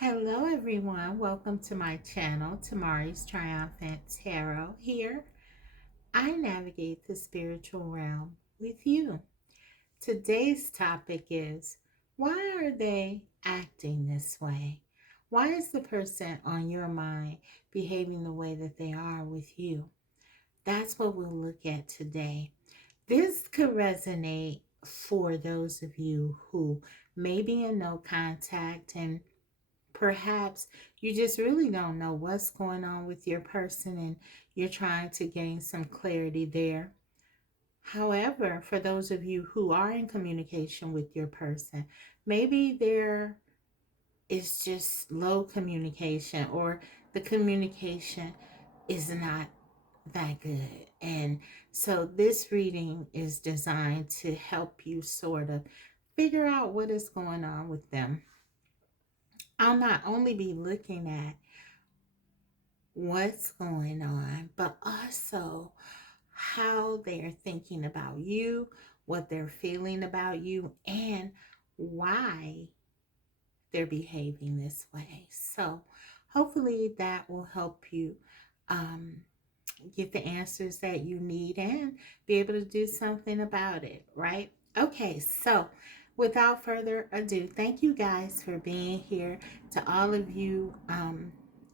Hello, everyone. Welcome to my channel, Tamari's Triumphant Tarot. Here, I navigate the spiritual realm with you. Today's topic is why are they acting this way? Why is the person on your mind behaving the way that they are with you? That's what we'll look at today. This could resonate for those of you who may be in no contact and perhaps you just really don't know what's going on with your person and you're trying to gain some clarity there. However, for those of you who are in communication with your person, maybe there is just low communication or the communication is not that good. And so this reading is designed to help you sort of figure out what is going on with them. I'll not only be looking at what's going on, but also how they're thinking about you, what they're feeling about you, and why they're behaving this way. So hopefully that will help you um, get the answers that you need and be able to do something about it, right? Okay, so without further ado, thank you guys for being here. To all of you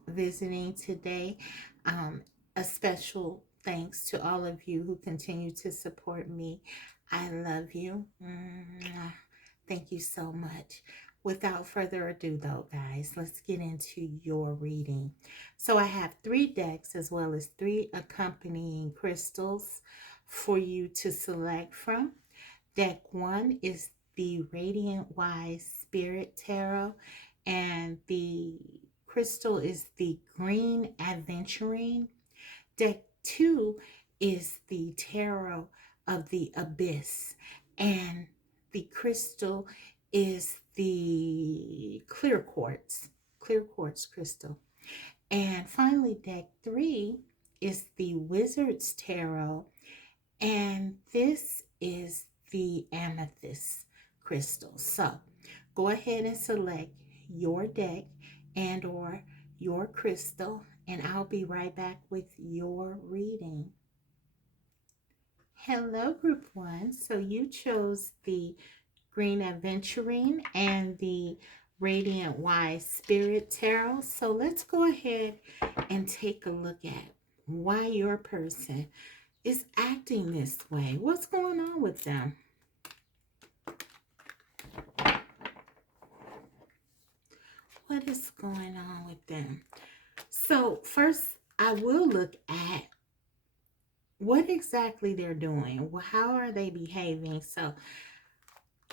visiting today, um, a special thanks to all of you who continue to support me. I love you. Mwah. Thank you so much. Without further ado, though, guys, let's get into your reading. So I have 3 decks as well as 3 accompanying crystals for you to select from. Deck 1 is the Radiant Wise Spirit Tarot, and the crystal is the Green Aventurine. Deck 2 is the Tarot of the Abyss, and the crystal is the clear quartz crystal. And finally, deck 3 is the Wizard's Tarot, and this is the amethyst crystal. So go ahead and select your deck and or your crystal, and I'll be right back with your reading. Hello, group 1. So you chose the Green Aventurine and the Radiant Wise Spirit Tarot. So let's go ahead and take a look at why your person is acting this way. What's going on with them? What is going on with them? So first, I will look at what exactly they're doing. How are they behaving? So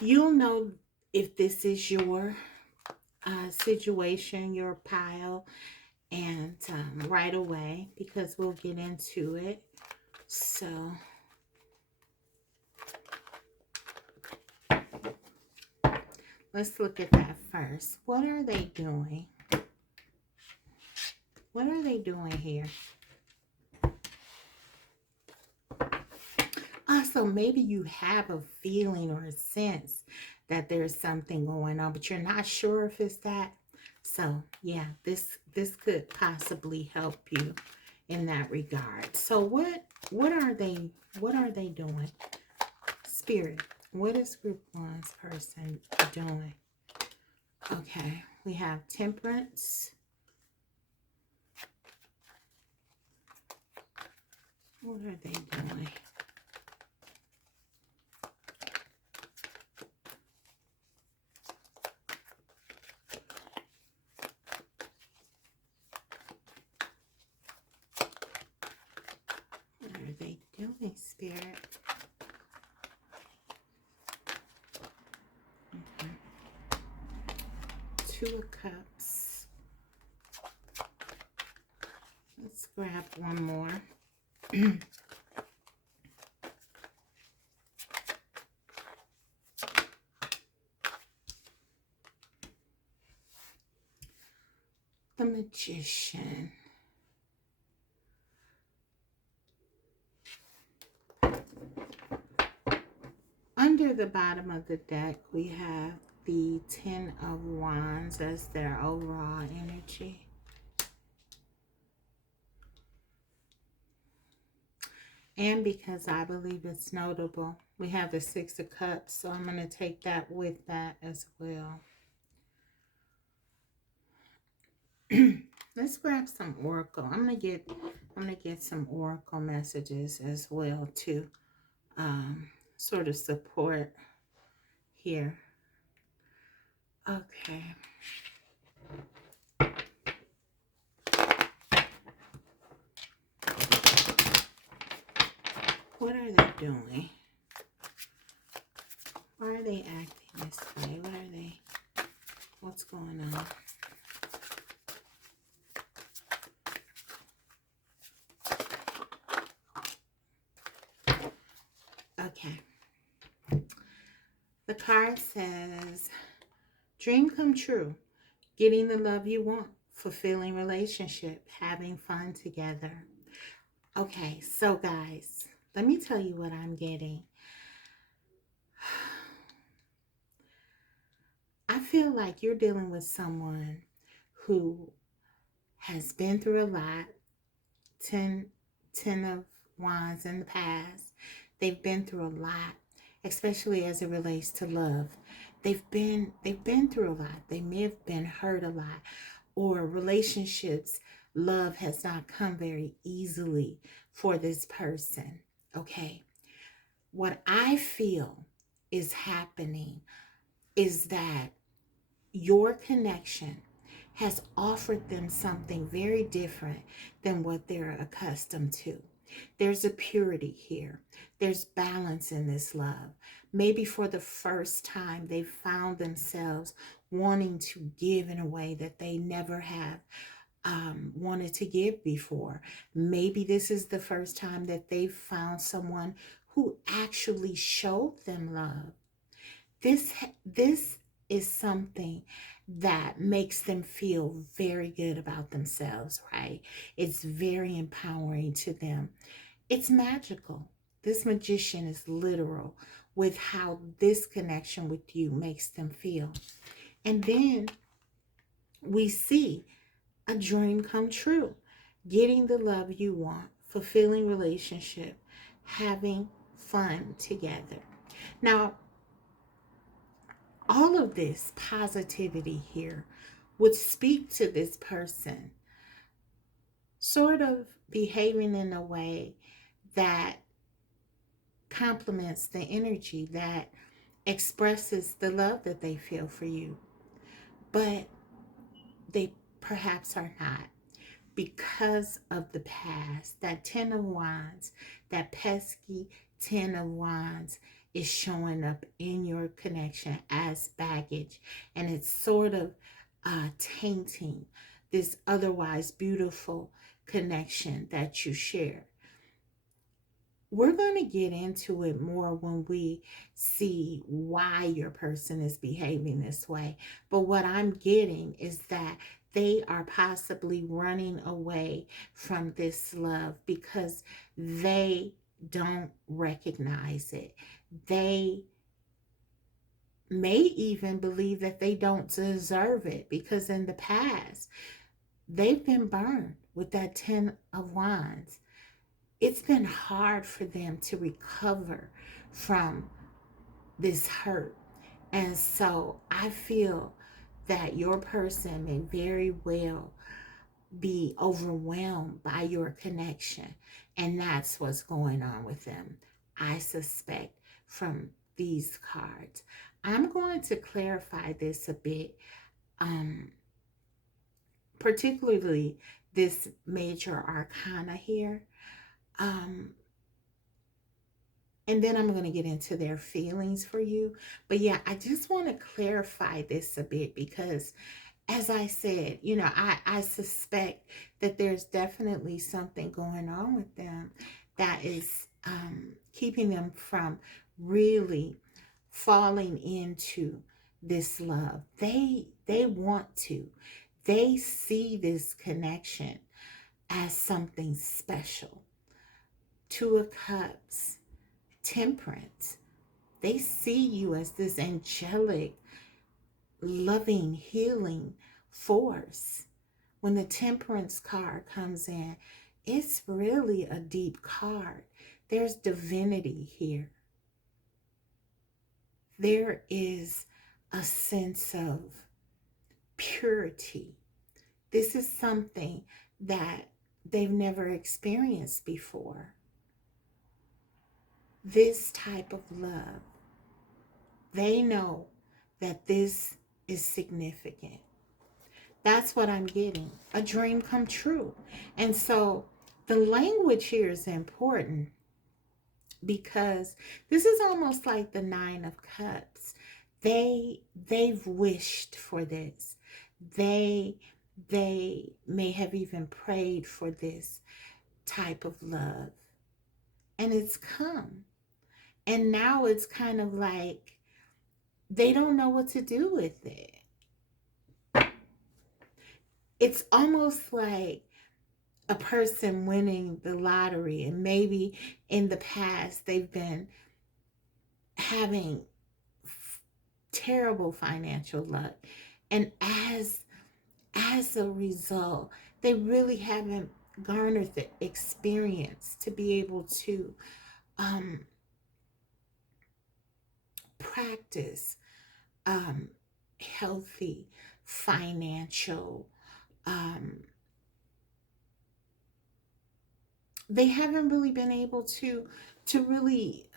you'll know if this is your situation, your pile, and right away, because we'll get into it. So let's look at that first. What are they doing? What are they doing here? Also, maybe you have a feeling or a sense that there's something going on, but you're not sure if it's that. So yeah, this could possibly help you in that regard. So what are they doing? Spirit, what is group 1's person doing? Okay, we have Temperance. What are they doing? What are they doing, Spirit? Okay. 2 of Cups. Let's grab one more. The Magician. Under the bottom of the deck, we have the Ten of Wands as their overall energy. And because I believe it's notable, we have the Six of Cups, so I'm going to take that with that as well. Let's grab some oracle. I'm gonna get some oracle messages as well to sort of support here. Okay. What are they doing? Why are they acting this way? What's going on? Okay. The card says, dream come true, getting the love you want, fulfilling relationship, having fun together. Okay, so guys, let me tell you what I'm getting. I feel like you're dealing with someone who has been through a lot. Ten of Wands in the past. They've been through a lot, especially as it relates to love. They've been through a lot. They may have been hurt a lot, or relationships, love has not come very easily for this person. Okay. What I feel is happening is that your connection has offered them something very different than what they're accustomed to. There's a purity here. There's balance in this love. Maybe for the first time, they've found themselves wanting to give in a way that they never have wanted to give before. Maybe this is the first time that they've found someone who actually showed them love. This is something that makes them feel very good about themselves, right? It's very empowering to them. It's magical. This magician is literal with how this connection with you makes them feel. And then we see a dream come true, getting the love you want, fulfilling relationship, having fun together. Now, all of this positivity here would speak to this person sort of behaving in a way that complements the energy, that expresses the love that they feel for you. But they perhaps are not, because of the past. That Ten of Wands, that pesky Ten of Wands is showing up in your connection as baggage, and it's sort of tainting this otherwise beautiful connection that you share. We're going to get into it more when we see why your person is behaving this way. But what I'm getting is that they are possibly running away from this love because they don't recognize it. They may even believe that they don't deserve it because in the past, they've been burned with that Ten of Wands. It's been hard for them to recover from this hurt. And so I feel that your person may very well be overwhelmed by your connection. And that's what's going on with them, I suspect, from these cards. I'm going to clarify this a bit, particularly this major arcana here. And then I'm going to get into their feelings for you. But yeah, I just want to clarify this a bit because, as I said, I suspect that there's definitely something going on with them that is keeping them from really falling into this love. They want to. They see this connection as something special. Two of Cups, Temperance. They see you as this angelic, loving, healing force. When the Temperance card comes in, it's really a deep card. There's divinity here. There is a sense of purity. This is something that they've never experienced before. This type of love, they know that this is significant. That's what I'm getting. A dream come true. And so the language here is important because this is almost like the Nine of Cups. They've wished for this. They may have even prayed for this type of love. And it's come. And now it's kind of like they don't know what to do with it. It's almost like a person winning the lottery, and maybe in the past they've been having terrible financial luck, and as a result they really haven't garnered the experience to be able to practice healthy financial they haven't really been able to really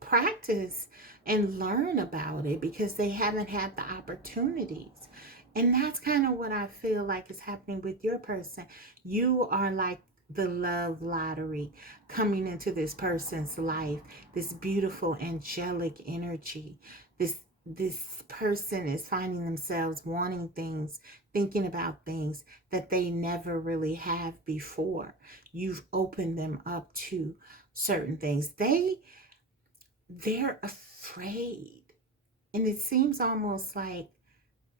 practice and learn about it because they haven't had the opportunities. And that's kind of what I feel like is happening with your person. You are like the love lottery coming into this person's life, this beautiful angelic energy. This person is finding themselves wanting things, thinking about things that they never really have before. You've opened them up to certain things. They're afraid. And it seems almost like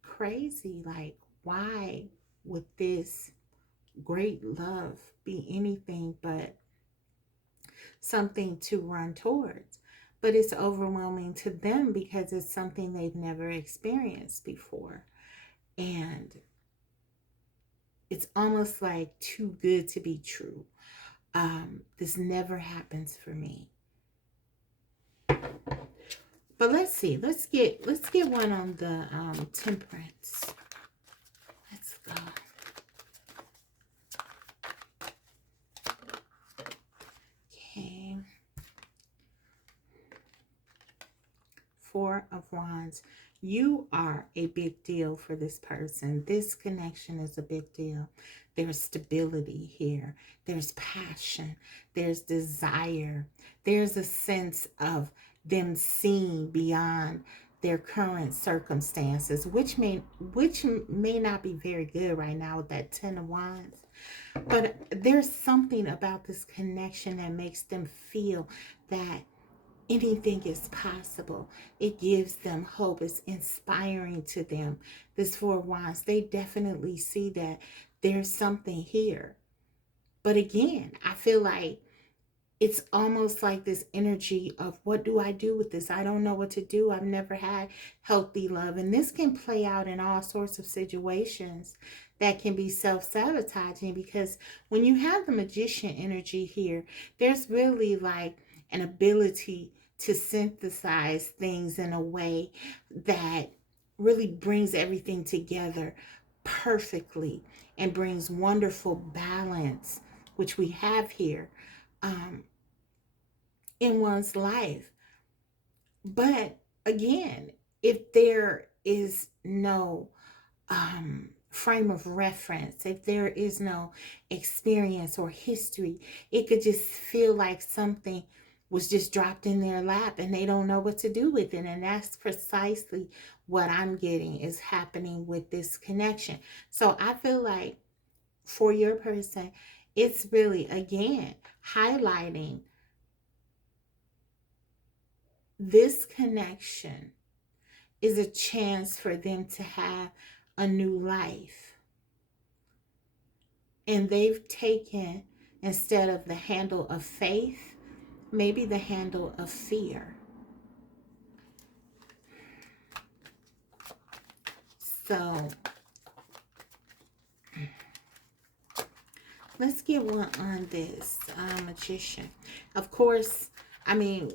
crazy. Like, why would this great love be anything but something to run towards? But it's overwhelming to them because it's something they've never experienced before. And it's almost like too good to be true. This never happens for me. But let's see. Let's get one on the Temperance. Let's go. Okay. Four of Wands. You are a big deal for this person. This connection is a big deal. There's stability here. There's passion. There's desire. There's a sense of them seeing beyond their current circumstances, which may not be very good right now with that Ten of Wands. But there's something about this connection that makes them feel that anything is possible. It gives them hope. It's inspiring to them. This Four of Wands, they definitely see that there's something here. But again, I feel like it's almost like this energy of, what do I do with this? I don't know what to do. I've never had healthy love. And this can play out in all sorts of situations that can be self-sabotaging, because when you have the Magician energy here, there's really like an ability to synthesize things in a way that really brings everything together perfectly and brings wonderful balance, which we have here in one's life. But again, if there is no frame of reference, if there is no experience or history, it could just feel like something was just dropped in their lap and they don't know what to do with it. And that's precisely what I'm getting is happening with this connection. So I feel like for your person, it's really, again, highlighting this connection is a chance for them to have a new life. And they've taken, instead of the handle of faith, maybe the handle of fear. So let's get one on this magician. Of course, I mean,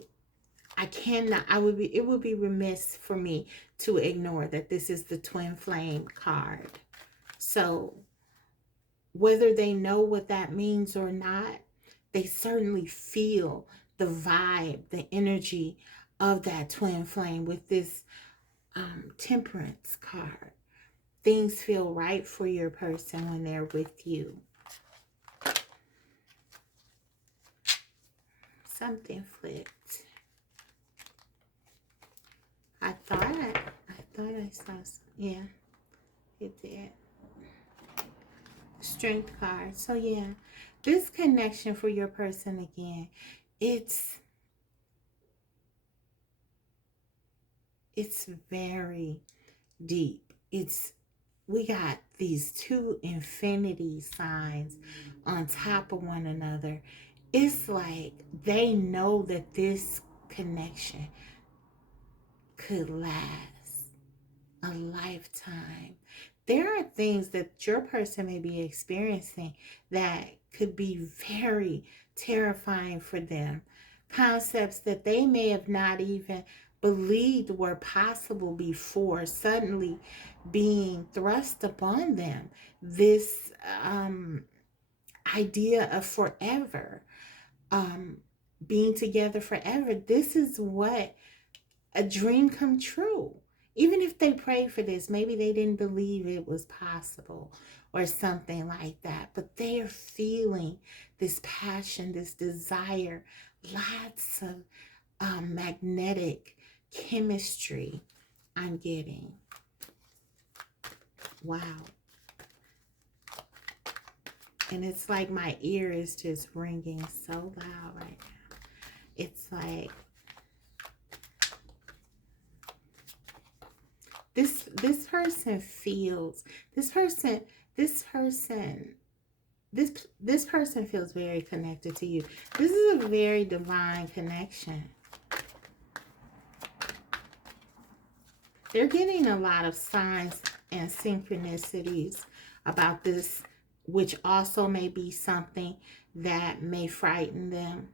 I cannot, it would be remiss for me to ignore that this is the twin flame card. So whether they know what that means or not, they certainly feel the vibe, the energy of that twin flame with this temperance card. Things feel right for your person when they're with you. Something flipped. I thought I saw some. Yeah, it did. Strength card. So yeah, this connection for your person again, it's very deep. We got these two infinity signs on top of one another. It's like they know that this connection could last a lifetime. There are things that your person may be experiencing that could be very terrifying for them. Concepts that they may have not even believed were possible before, suddenly being thrust upon them. This idea of forever, um, being together forever. This is what a dream come true. Even if they prayed for this, maybe they didn't believe it was possible or something like that, but they are feeling this passion, this desire, lots of magnetic chemistry I'm getting. Wow. And it's like my ear is just ringing so loud right now. It's like this person feels this person feels very connected to you. This is a very divine connection. They're getting a lot of signs and synchronicities about this, which also may be something that may frighten them.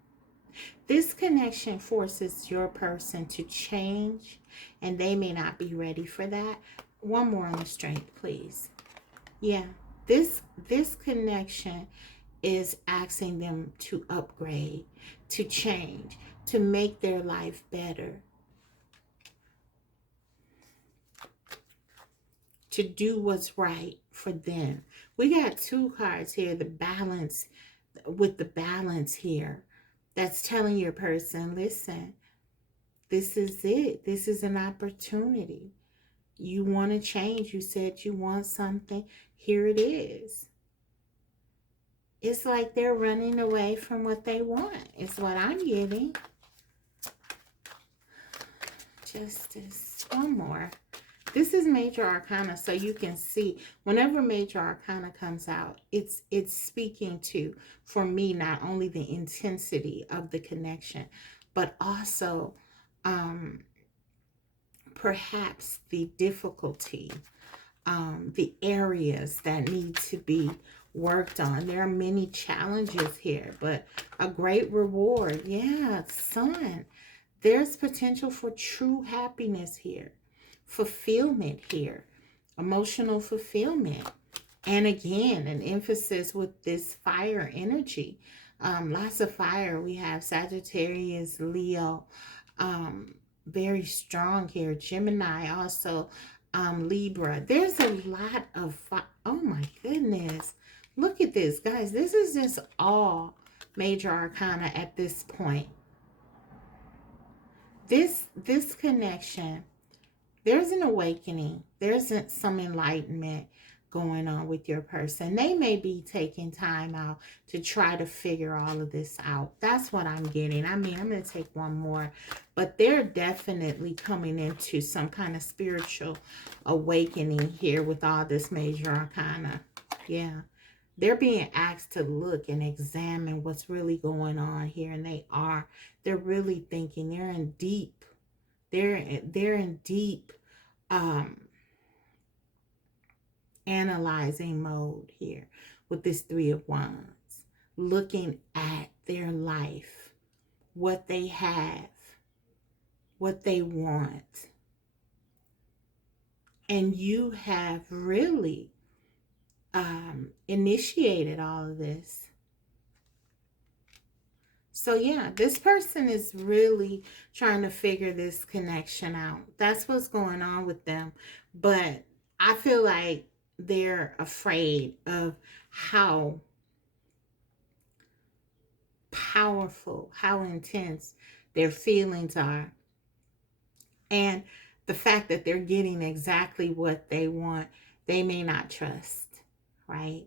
This connection forces your person to change, and they may not be ready for that. One more on the strength, please. Yeah, this connection is asking them to upgrade, to change, to make their life better, to do what's right for them. We got two cards here, the balance, with the balance here. That's telling your person, listen, this is it. This is an opportunity. You want to change. You said you want something. Here it is. It's like they're running away from what they want. It's what I'm getting. Justice. One more. This is Major Arcana, so you can see whenever Major Arcana comes out, it's speaking to, for me, not only the intensity of the connection, but also perhaps the difficulty, the areas that need to be worked on. There are many challenges here, but a great reward. Yeah, Sun. There's potential for true happiness here. Fulfillment here, emotional fulfillment, and again an emphasis with this fire energy. Lots of fire. We have Sagittarius, Leo, very strong here, Gemini, also Libra. There's a lot of fire. Oh my goodness, look at this, guys. This is just all Major Arcana at this point. This connection, there's an awakening. There's some enlightenment going on with your person. They may be taking time out to try to figure all of this out. That's what I'm getting. I mean, I'm going to take one more, but they're definitely coming into some kind of spiritual awakening here with all this Major Arcana. Yeah. They're being asked to look and examine what's really going on here, and they are. They're really thinking. They're in deep. They're in deep analyzing mode here with this Three of Wands, looking at their life, what they have, what they want. And you have really initiated all of this. So yeah, this person is really trying to figure this connection out. That's what's going on with them. But I feel like they're afraid of how powerful, how intense their feelings are. And the fact that they're getting exactly what they want, they may not trust, right?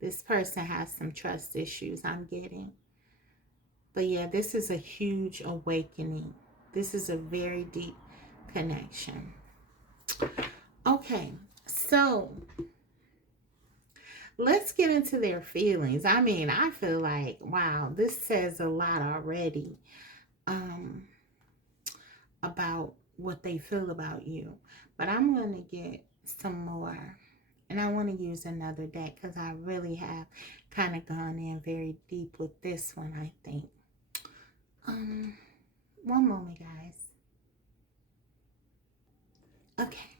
This person has some trust issues, I'm getting. But yeah, this is a huge awakening. This is a very deep connection. Okay, so let's get into their feelings. I mean, I feel like, wow, this says a lot already about what they feel about you. But I'm going to get some more. And I want to use another deck because I really have kind of gone in very deep with this one, I think. One moment, guys. Okay,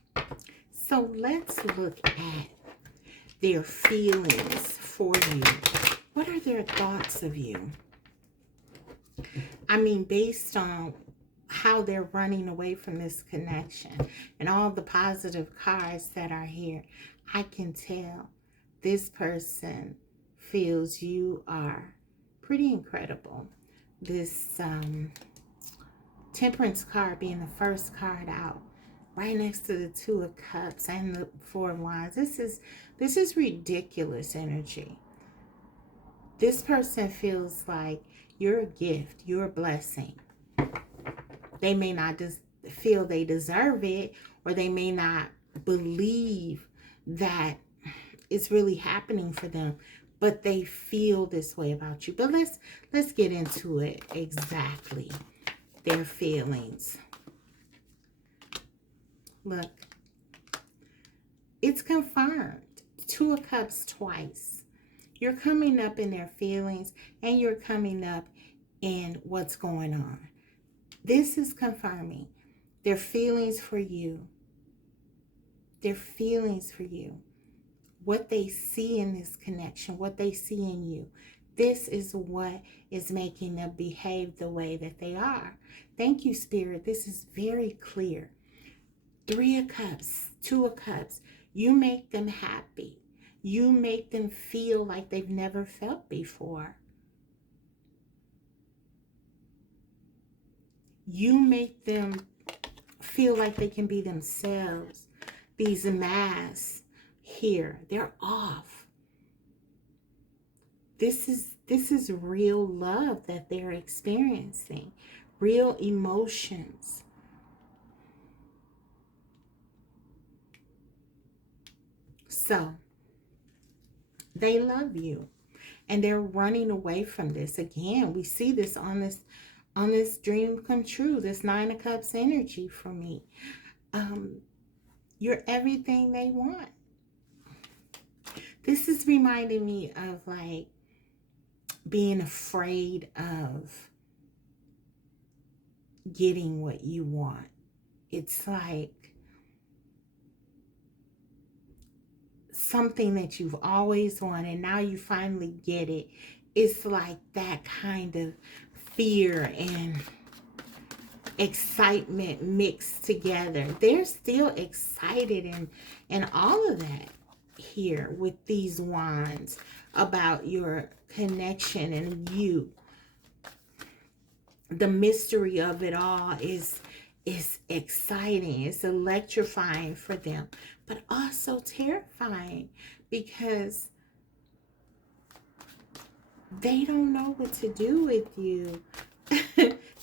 so let's look at their feelings for you. What are their thoughts of you? I mean, based on how they're running away from this connection and all the positive cards that are here, I can tell this person feels you are pretty incredible. This Temperance card being the first card out, right next to the Two of Cups and the Four of Wands. This is ridiculous energy. This person feels like you're a gift, you're a blessing. They may not just feel they deserve it, or they may not believe that it's really happening for them, but they feel this way about you. But let's get into it exactly. Their feelings. Look, it's confirmed. Two of Cups twice. You're coming up in their feelings, and you're coming up in what's going on. This is confirming their feelings for you. Their feelings for you. What they see in this connection, what they see in you. This is what is making them behave the way that they are. Thank you, Spirit. This is very clear. Three of Cups, Two of Cups. You make them happy. You make them feel like they've never felt before. You make them feel like they can be themselves. These masks here, they're off. This is real love that they're experiencing. Real emotions. So, they love you. And they're running away from this. Again, we see this on this dream come true, this Nine of Cups energy for me. You're everything they want. This is reminding me of like being afraid of getting what you want. It's like something that you've always wanted. Now you finally get it. It's like that kind of fear and excitement mixed together. They're still excited and all of that here with these wands about your connection and you. The mystery of it all is exciting. It's electrifying for them, but also terrifying because they don't know what to do with you.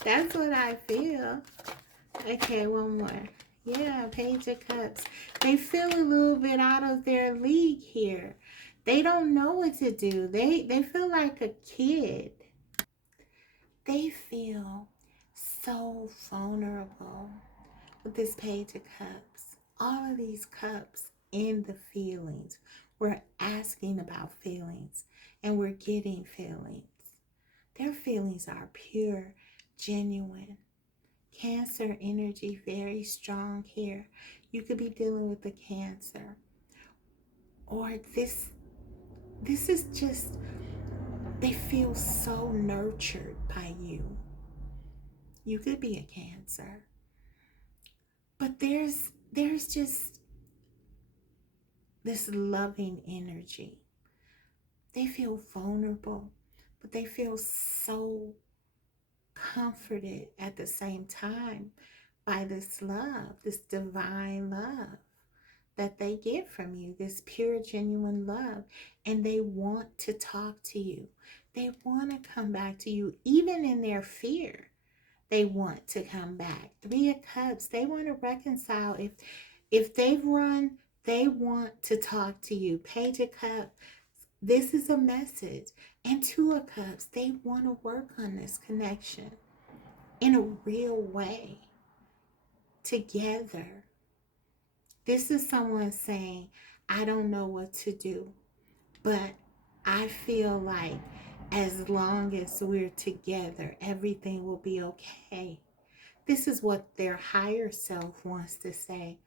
That's what I feel. Okay, one more. Yeah, Page of Cups. They feel a little bit out of their league here. They don't know what to do. They feel like a kid. They feel so vulnerable with this Page of Cups. All of these cups in the feelings. We're asking about feelings and we're getting feelings. Their feelings are pure, genuine. Cancer energy, very strong here. You could be dealing with the cancer. Or this is just, they feel so nurtured by you. You could be a cancer. But there's just this loving energy. They feel vulnerable, but they feel so comforted at the same time by this love, this divine love that they get from you, this pure, genuine love. And they want to talk to you. They want to come back to you, even in their fear. They want to come back. Three of Cups, they want to reconcile. If they've run, they want to talk to you. Page of Cups, this is a message. And Two of Cups, they want to work on this connection in a real way together. This is someone saying, I don't know what to do, but I feel like as long as we're together, everything will be okay. This is what their higher self wants to say.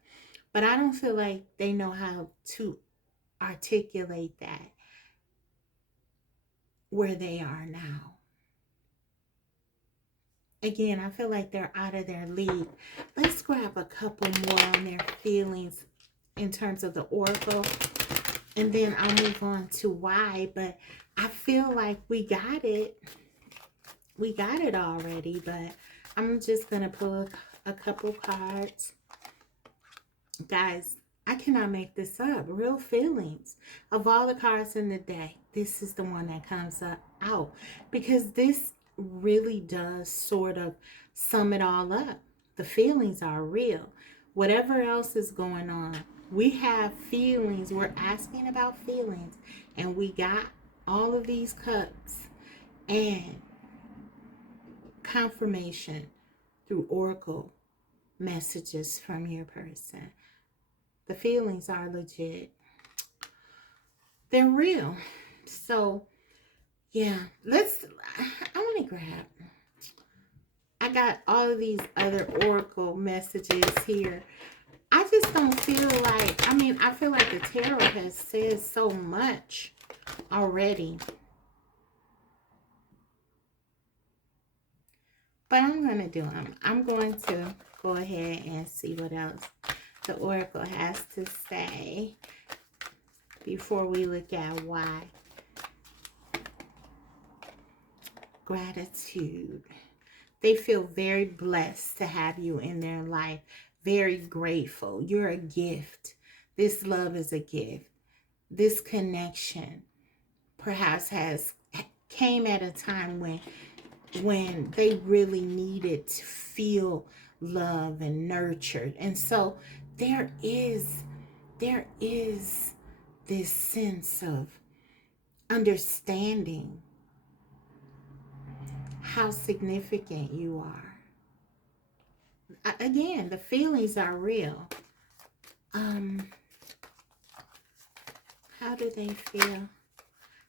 But I don't feel like they know how to articulate that where they are now. Again, I feel like they're out of their league. Let's grab a couple more on their feelings in terms of the oracle, and then I'll move on to why. But I feel like we got it. We got it already, but I'm just going to pull a couple cards. Guys, I cannot make this up. Real feelings. Of all the cards in the deck, this is the one that comes out. Because this really does sort of sum it all up. The feelings are real. Whatever else is going on, we have feelings. We're asking about feelings. And we got all of these cups and confirmation through oracle messages from your person. The feelings are legit. They're real. So, yeah, I want to grab. I got all of these other oracle messages here. I just don't feel like, I feel like the tarot has said so much already. But I'm going to do them. I'm going to go ahead and see what else the oracle has to say before we look at why. Gratitude. They feel very blessed to have you in their life. Very grateful. You're a gift. This love is a gift. This connection perhaps came at a time when they really needed to feel love and nurtured. And so there is this sense of understanding how significant you are. Again, the feelings are real. How do they feel?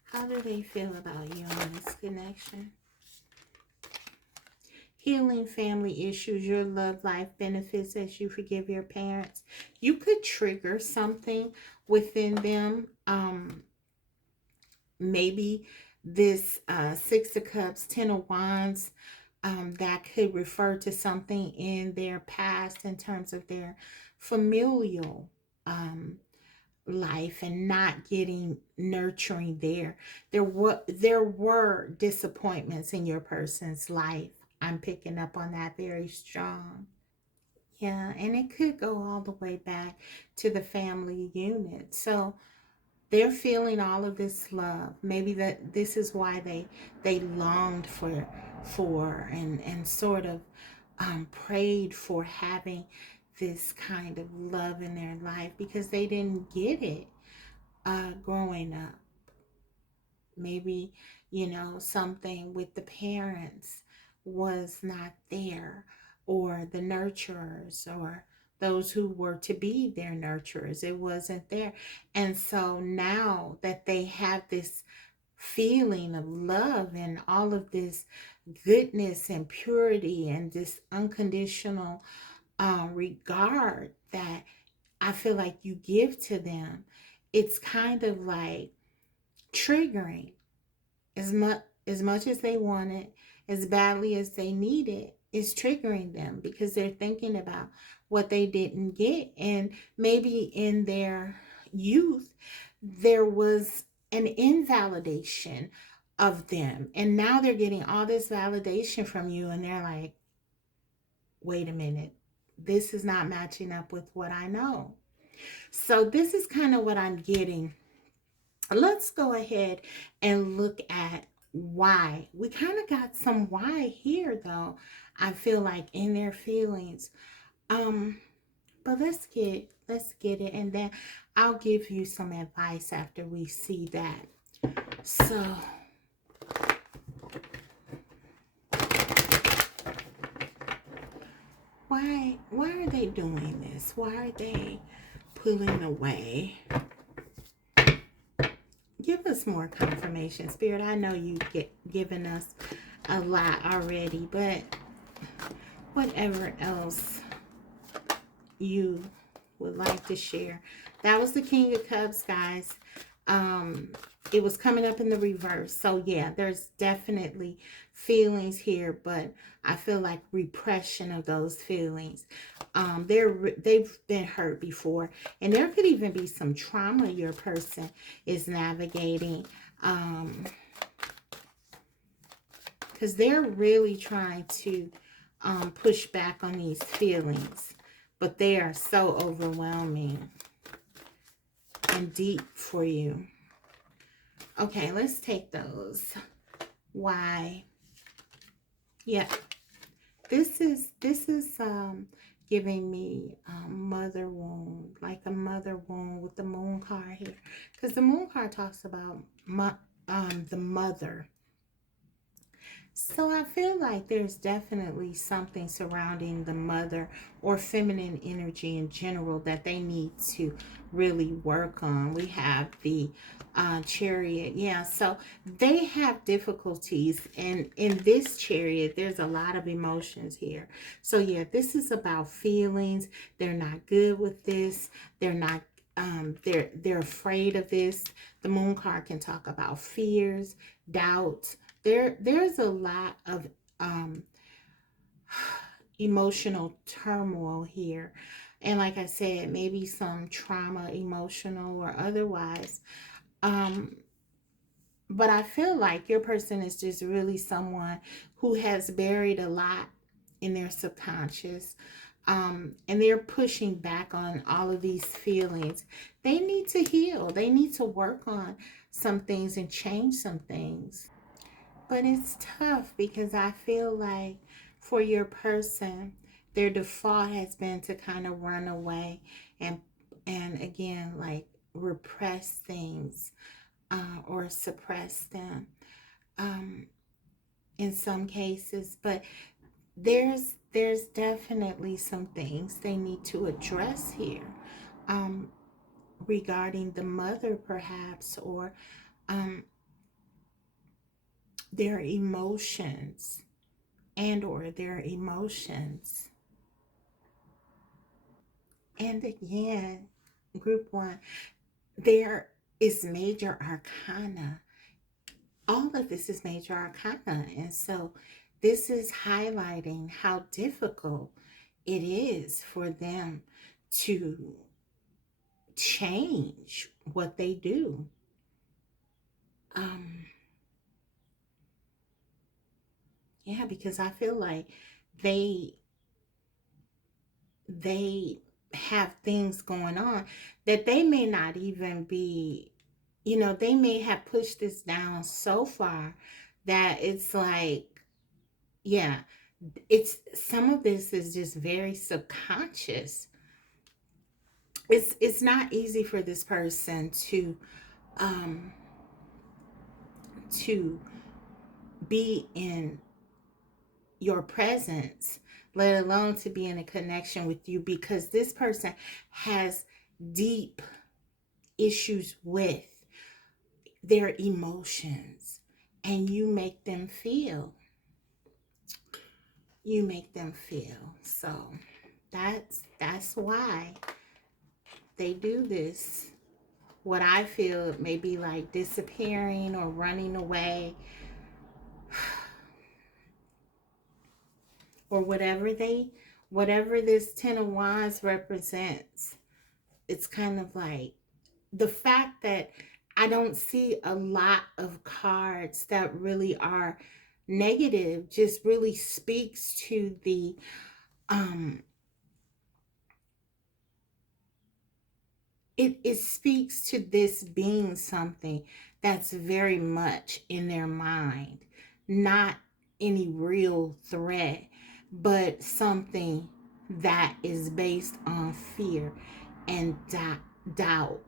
How do they feel about you in this connection? Healing family issues, your love life benefits as you forgive your parents. You could trigger something within them. Maybe this Six of Cups, Ten of Wands, that could refer to something in their past in terms of their familial life and not getting nurturing there. There were disappointments in your person's life. I'm picking up on that very strong. Yeah, and it could go all the way back to the family unit. So they're feeling all of this love. Maybe that this is why they longed for and sort of prayed for having this kind of love in their life, because they didn't get it growing up. Maybe, something with the parents was not there, or the nurturers, or those who were to be their nurturers. It wasn't there. And so now that they have this feeling of love and all of this goodness and purity and this unconditional regard that I feel like you give to them, it's kind of like triggering. As much as they want it, as badly as they need it, it's triggering them because they're thinking about what they didn't get. And maybe in their youth there was an invalidation of them, and now they're getting all this validation from you, and they're like, wait a minute, this is not matching up with what I know. So this is kind of what I'm getting. Let's go ahead and look at why. We kind of got some why here though. I feel like in their feelings. But let's get it, and then I'll give you some advice after we see that. So why are they doing this? Why are they pulling away? Give us more confirmation, Spirit. I know you get given us a lot already, but whatever else you would like to share. That was the King of Cups, guys. It was coming up in the reverse. So yeah, there's definitely feelings here, but I feel like repression of those feelings. They've been hurt before, and there could even be some trauma your person is navigating. Because they're really trying to push back on these feelings, but they are so overwhelming and deep for you. Okay, let's take those. Why? Yeah, this is giving me mother wound, like a mother wound with the moon card here, because the moon card talks about the mother. So I feel like there's definitely something surrounding the mother or feminine energy in general that they need to really work on. We have the chariot. Yeah, so they have difficulties. And in this chariot, there's a lot of emotions here. So yeah, this is about feelings. They're not good with this. They're not they're afraid of this. The moon card can talk about fears, doubts. There's a lot of emotional turmoil here, and like I said, maybe some trauma, emotional or otherwise. But I feel like your person is just really someone who has buried a lot in their subconscious, and they're pushing back on all of these feelings. They need to heal. They need to work on some things and change some things. But it's tough because I feel like for your person, their default has been to kind of run away and again, like repress things or suppress them in some cases. But there's definitely some things they need to address here regarding the mother, perhaps, or their emotions or their emotions. And again, group one, there is major arcana. All of this is major arcana. And so this is highlighting how difficult it is for them to change what they do. Yeah, because I feel like they they have things going on that they may not even be, they may have pushed this down so far that it's like, yeah, it's some of this is just very subconscious. It's not easy for this person um to be in your presence, let alone to be in a connection with you, because this person has deep issues with their emotions, and you make them feel. So that's why they do this. What I feel may be like disappearing or running away, or whatever this Ten of Wands represents. It's kind of like the fact that I don't see a lot of cards that really are negative, just really speaks to the it speaks to this being something that's very much in their mind, not any real threat, but something that is based on fear and doubt.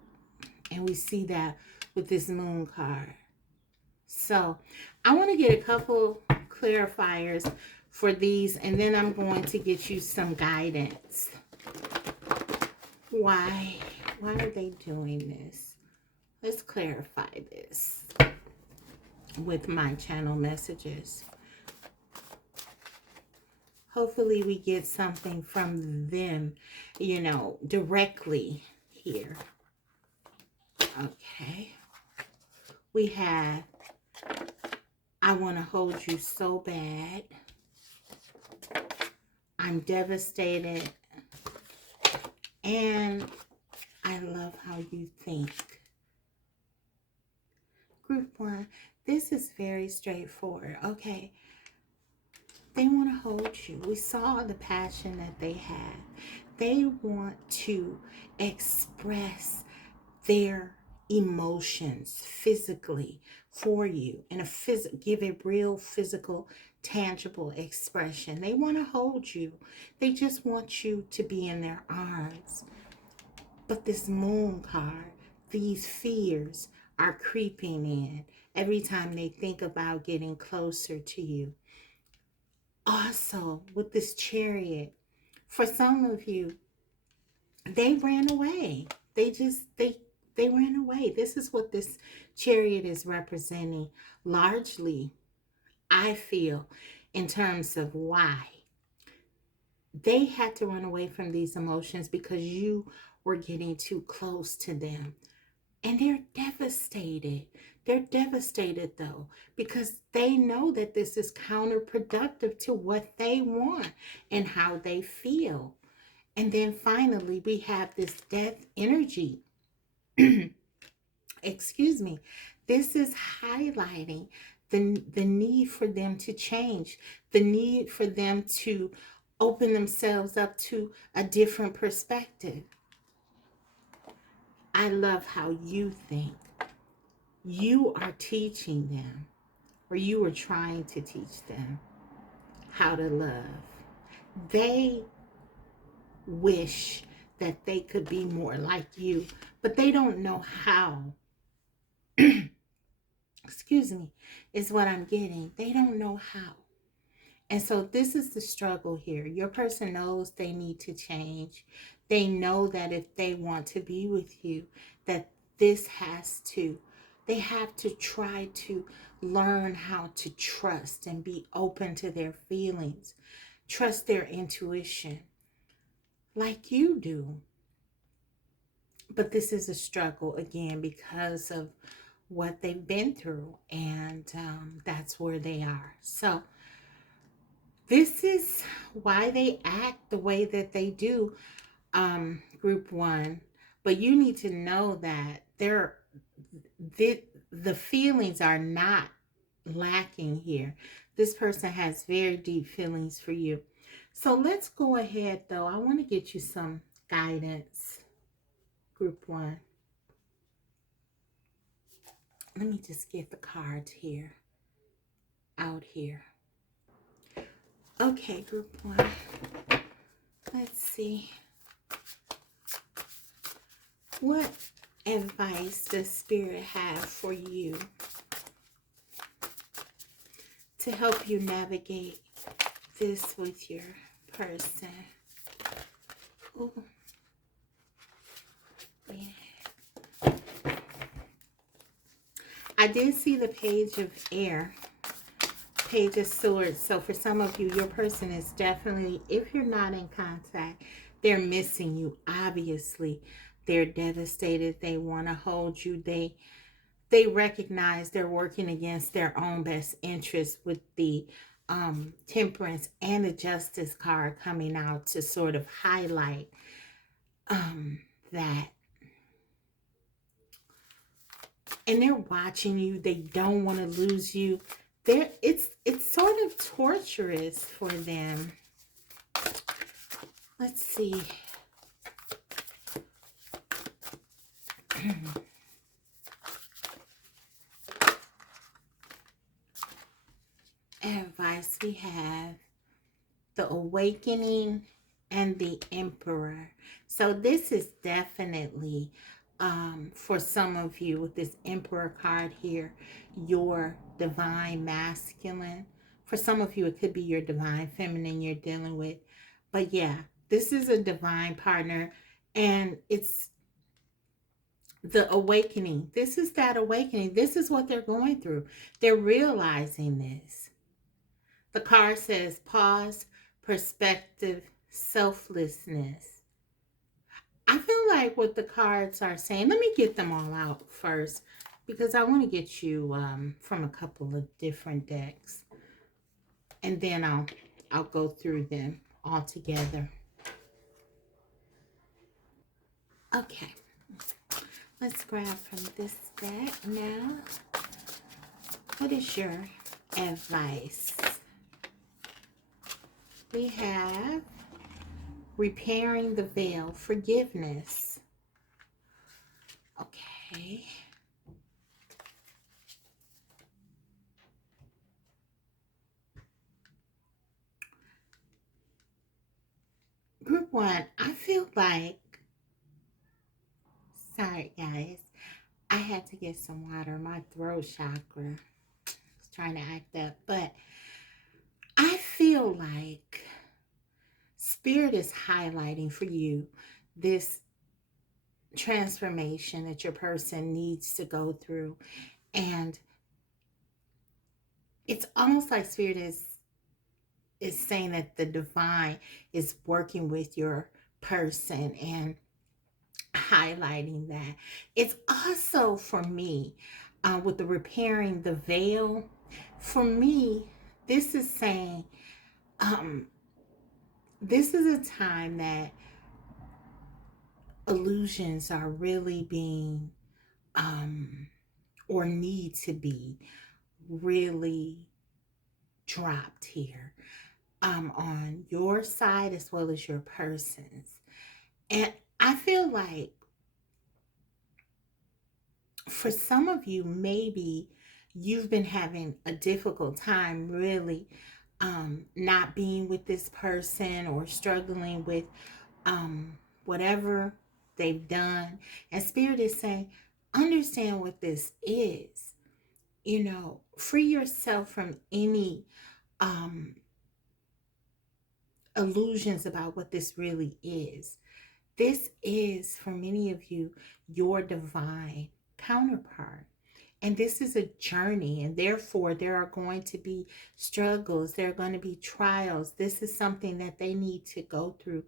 And we see that with this moon card. So I want to get a couple clarifiers for these, and then I'm going to get you some guidance. Why are they doing this? Let's clarify this with my channel messages. Hopefully we get something from them, directly here. Okay. We have, I want to hold you so bad. I'm devastated. And I love how you think. Group 1, this is very straightforward. Okay. They want to hold you. We saw the passion that they have. They want to express their emotions physically for you, and give a real physical, tangible expression. They want to hold you. They just want you to be in their arms. But this moon card, these fears are creeping in every time they think about getting closer to you. Also, with this Chariot, for some of you, they ran away. They ran away. This is what this Chariot is representing largely, I feel, in terms of why. They had to run away from these emotions because you were getting too close to them. And they're devastated. They're devastated, though, because they know that this is counterproductive to what they want and how they feel. And then finally, we have this death energy. Excuse me. This is highlighting the need for them to change, the need for them to open themselves up to a different perspective. I love how you think. You are teaching them, or you are trying to teach them how to love. They wish that they could be more like you, but they don't know how. Excuse me, is what I'm getting. They don't know how. And so this is the struggle here. Your person knows they need to change. They know that if they want to be with you, that they have to try to learn how to trust and be open to their feelings. Trust their intuition like you do. But this is a struggle, again, because of what they've been through. And that's where they are. So this is why they act the way that they do, group 1. But you need to know that the feelings are not lacking here. This person has very deep feelings for you. So let's go ahead, though. I want to get you some guidance, group 1. Let me just get the cards here, out here. Okay, group 1. Let's see. What advice does Spirit have for you to help you navigate this with your person. Ooh. Yeah. I did see the page of air, page of swords. So for some of you, your person is definitely, if you're not in contact, they're missing you. Obviously, they're devastated. They want to hold you. They recognize they're working against their own best interest with the temperance and the justice card coming out to sort of highlight that. And they're watching you. They don't want to lose you. It's sort of torturous for them. Let's see. Advice we have the awakening and the emperor. So this is definitely for some of you with this emperor card here, your divine masculine. For some of you, it could be your divine feminine you're dealing with. But yeah, this is a divine partner, and it's the awakening. This is that awakening. This is what they're going through. They're realizing this. The card says pause, perspective, selflessness. I feel like what the cards are saying, let me get them all out first because I want to get you from a couple of different decks. And then I'll go through them all together. Okay. Let's grab from this deck now. What is your advice? We have repairing the veil, forgiveness. Okay. Group 1, I feel like, sorry guys, I had to get some water. My throat chakra is trying to act up, but I feel like Spirit is highlighting for you this transformation that your person needs to go through. And it's almost like Spirit is saying that the divine is working with your person and highlighting that. It's also for me with the repairing the veil. For me, this is saying this is a time that illusions are really being or need to be really dropped here on your side as well as your person's. And I feel like for some of you, maybe you've been having a difficult time really not being with this person or struggling with whatever they've done. And Spirit is saying, understand what this is. You know, free yourself from any illusions about what this really is. This is, for many of you, your divine counterpart. And this is a journey, and therefore there are going to be struggles, there are going to be trials. This is something that they need to go through,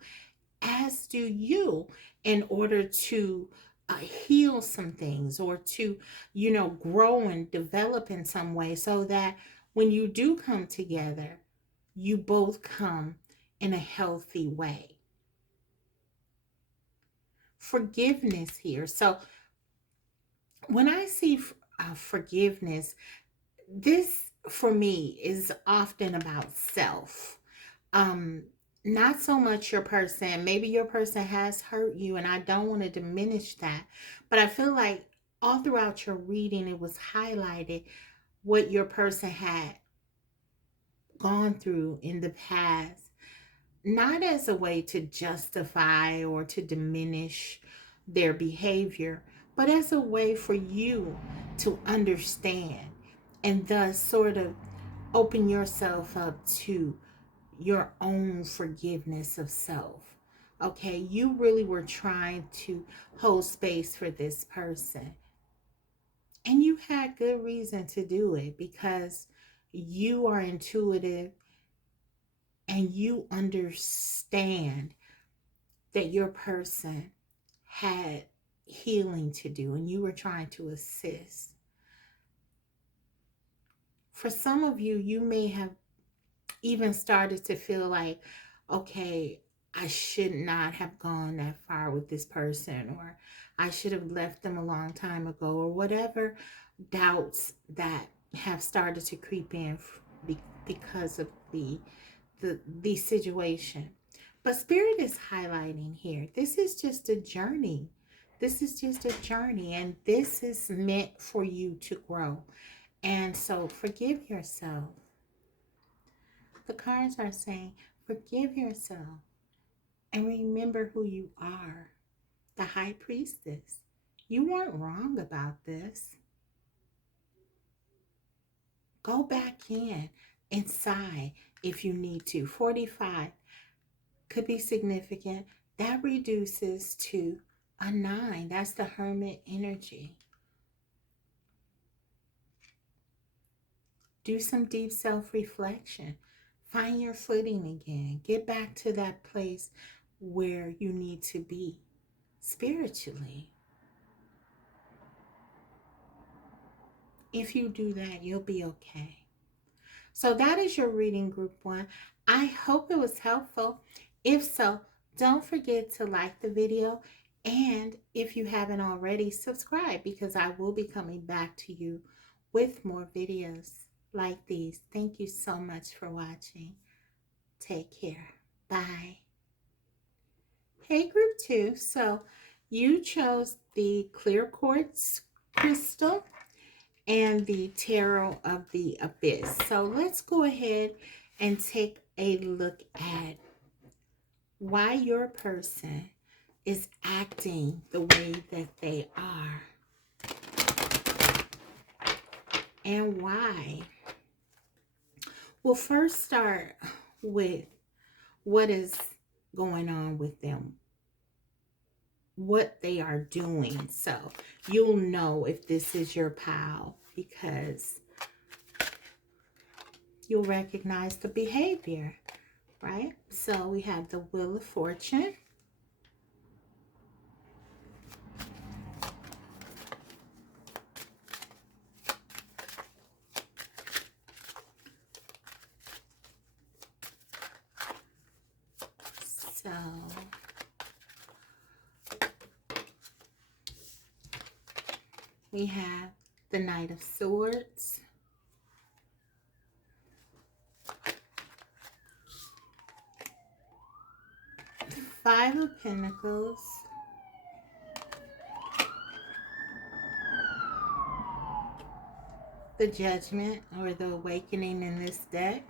as do you, in order to heal some things or to, grow and develop in some way so that when you do come together, you both come in a healthy way. Forgiveness here. So when I see forgiveness, this for me is often about self. Um, Not so much your person. Maybe your person has hurt you, and I don't want to diminish that. But I feel like all throughout your reading, it was highlighted what your person had gone through in the past, not as a way to justify or to diminish their behavior, but as a way for you to understand and thus sort of open yourself up to, your own forgiveness of self. Okay, you really were trying to hold space for this person. And you had good reason to do it because you are intuitive and you understand that your person had healing to do and you were trying to assist. For some of you, you may have even started to feel like, okay, I should not have gone that far with this person, or I should have left them a long time ago, or whatever doubts that have started to creep in because of the situation. But Spirit is highlighting here, this is just a journey. This is just a journey, and this is meant for you to grow. And so forgive yourself. The cards are saying, forgive yourself and remember who you are, the high priestess. You weren't wrong about this. Go back inside if you need to. 45 could be significant. That reduces to a 9. That's the hermit energy. Do some deep self-reflection. Find your footing again. Get back to that place where you need to be spiritually. If you do that, you'll be okay. So that is your reading, group 1. I hope it was helpful. If so, don't forget to like the video. And if you haven't already, subscribe, because I will be coming back to you with more videos like these. Thank you so much for watching. Take care. Bye. Hey, group 2. So you chose the clear quartz crystal and the tarot of the abyss. So let's go ahead and take a look at why your person is acting the way that they are and why. We'll first start with what is going on with them, what they are doing. So you'll know if this is your pal because you'll recognize the behavior, right? So we have the Wheel of Fortune. So we have the Knight of Swords. Five of Pentacles. The Judgment or the Awakening in this deck.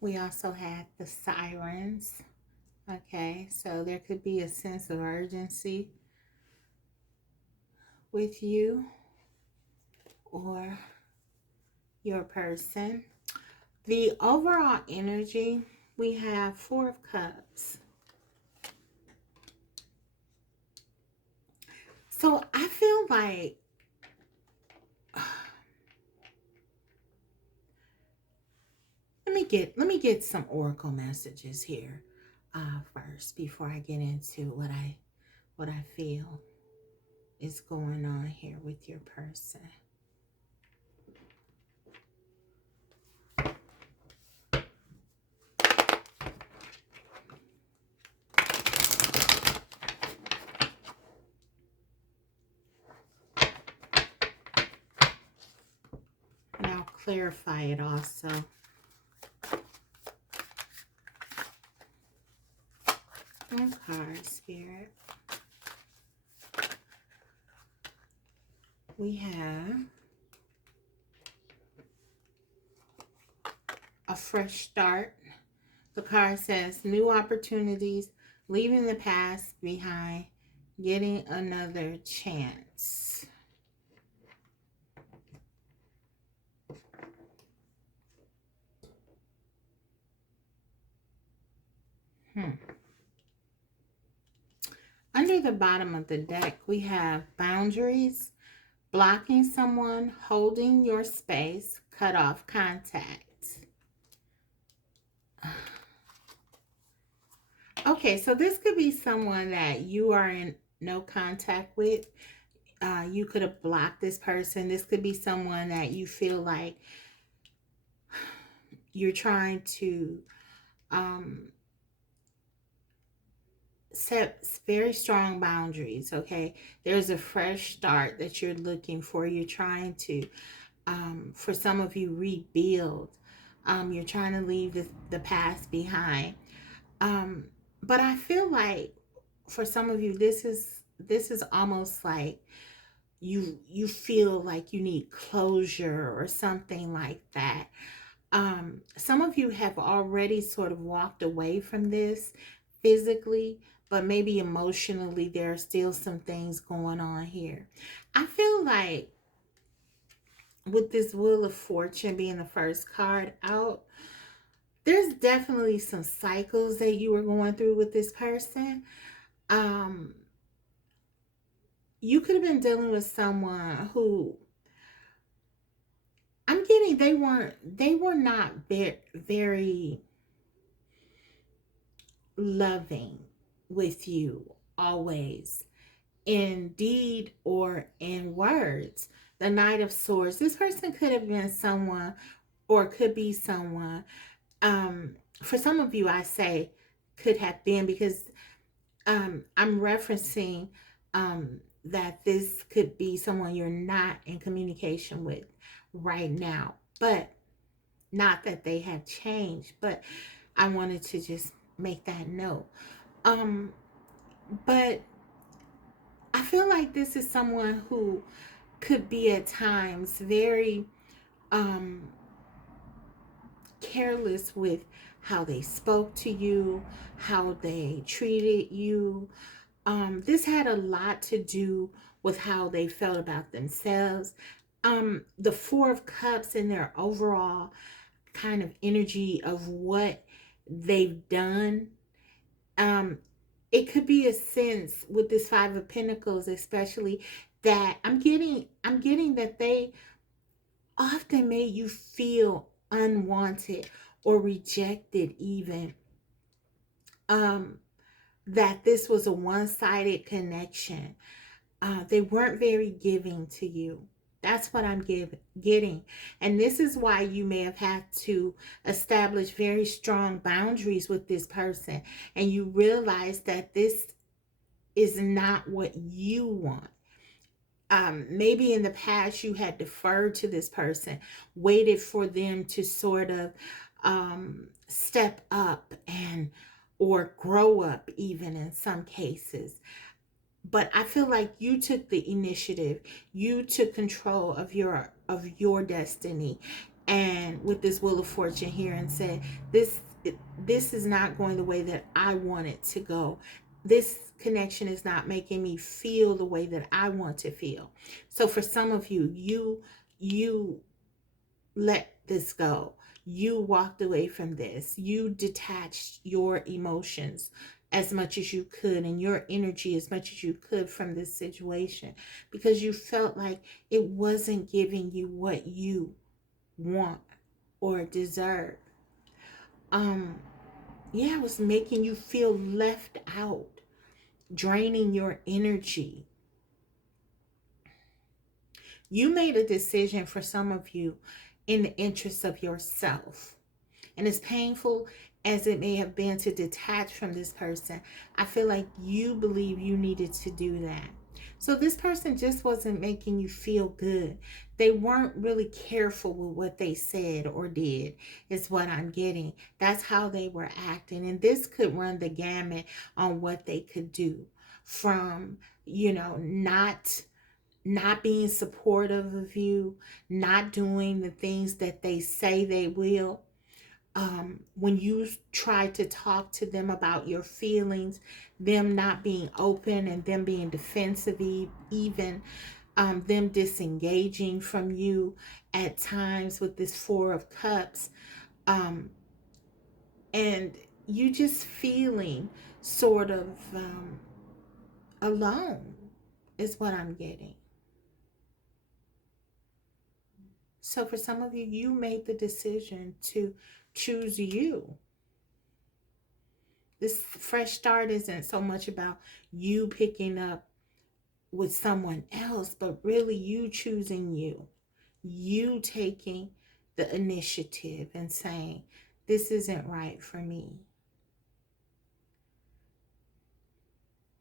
We also had the Sirens. Okay, so there could be a sense of urgency with you or your person. The overall energy, we have Four of Cups. So I feel like let me get some oracle messages here first before I get into what I feel is going on here with your person. And I'll clarify it also. Okay, Spirit. We have a fresh start. The card says new opportunities leaving the past behind, getting another chance. Hmm. Under the bottom of the deck, we have boundaries, blocking someone, holding your space, cut off contact. Okay, so this could be someone that you are in no contact with. You could have blocked this person. This could be someone that you feel like you're trying to um, set very strong boundaries. Okay, there's a fresh start that you're looking for. You're trying to, for some of you, rebuild. You're trying to leave the past behind. Um, but I feel like for some of you, this is almost like you feel like you need closure or something like that. Some of you have already sort of walked away from this physically, but maybe emotionally there are still some things going on here. I feel like with this Wheel of Fortune being the first card out, there's definitely some cycles that you were going through with this person. Um, you could have been dealing with someone who I'm getting they were not very loving with you always, in deed or in words. The Knight of Swords. This person could have been someone or could be someone. For some of you, I say could have been because I'm referencing that this could be someone you're not in communication with right now, but not that they have changed. But I wanted to just make that note. Um, but I feel like this is someone who could be at times very um, careless with how they spoke to you, how they treated you. This had a lot to do with how they felt about themselves. The Four of Cups and their overall kind of energy of what they've done. Um, it could be a sense with this Five of Pentacles, especially that I'm getting that they often made you feel unwanted or rejected, even. Um, that this was a one-sided connection. They weren't very giving to you. That's what I'm getting. And this is why you may have had to establish very strong boundaries with this person. And you realize that this is not what you want. Maybe in the past you had deferred to this person, waited for them to sort of step up and or grow up, even in some cases. But I feel like you took the initiative. You took control of your destiny, and with this Wheel of Fortune here, and said, this this is not going the way that I want it to go. This connection is not making me feel the way that I want to feel. So for some of you, you let this go. You walked away from this. You detached your emotions as much as you could and your energy as much as you could from this situation because you felt like it wasn't giving you what you want or deserve. Um, yeah, it was making you feel left out, draining your energy. You made a decision, for some of you, in the interest of yourself. And as painful as it may have been to detach from this person, I feel like you believe you needed to do that. So this person just wasn't making you feel good. They weren't really careful with what they said or did, is what I'm getting. That's how they were acting. And this could run the gamut on what they could do, from, not being supportive of you, not doing the things that they say they will, When you try to talk to them about your feelings, them not being open and them being defensive, even them disengaging from you at times with this Four of Cups, um, and you just feeling sort of alone is what I'm getting. So for some of you, you made the decision to choose you. This fresh start isn't so much about you picking up with someone else, but really you choosing you. You taking the initiative and saying, this isn't right for me.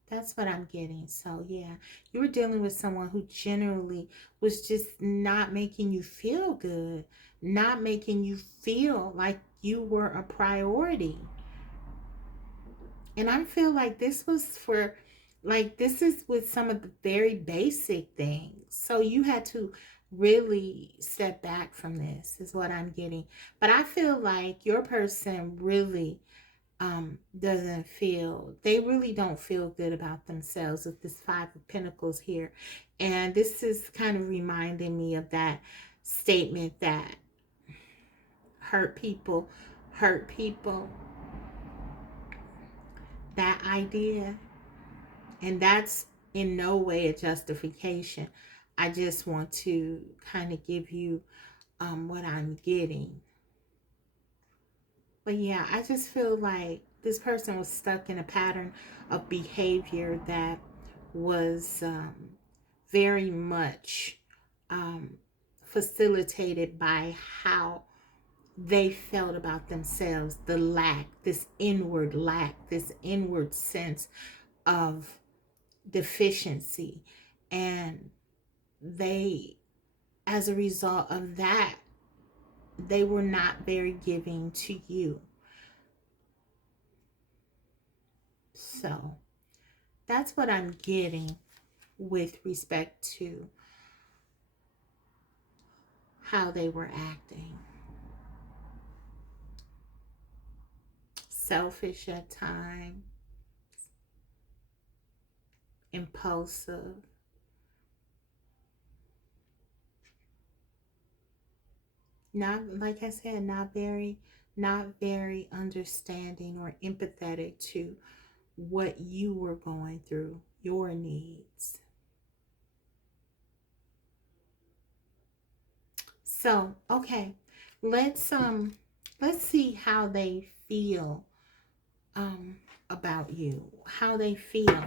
That's what I'm getting. So yeah, you were dealing with someone who generally was just not making you feel good, not making you feel like you were a priority. And I feel like this was for, like, this is with some of the very basic things. So you had to really step back from this, is what I'm getting. But I feel like your person really doesn't feel, they really don't feel good about themselves with this Five of Pentacles here. And this is kind of reminding me of that statement that hurt people hurt people, that idea. And that's in no way a justification. I just want to kind of give you what I'm getting. But yeah, I just feel like this person was stuck in a pattern of behavior that was very much um, facilitated by how they felt about themselves, the lack, this inward sense of deficiency. And they, as a result of that, they were not very giving to you. So that's what I'm getting with respect to how they were acting. Selfish at times, impulsive, not, like I said, not very understanding or empathetic to what you were going through, your needs. So, okay, let's see how they feel about you. How they feel.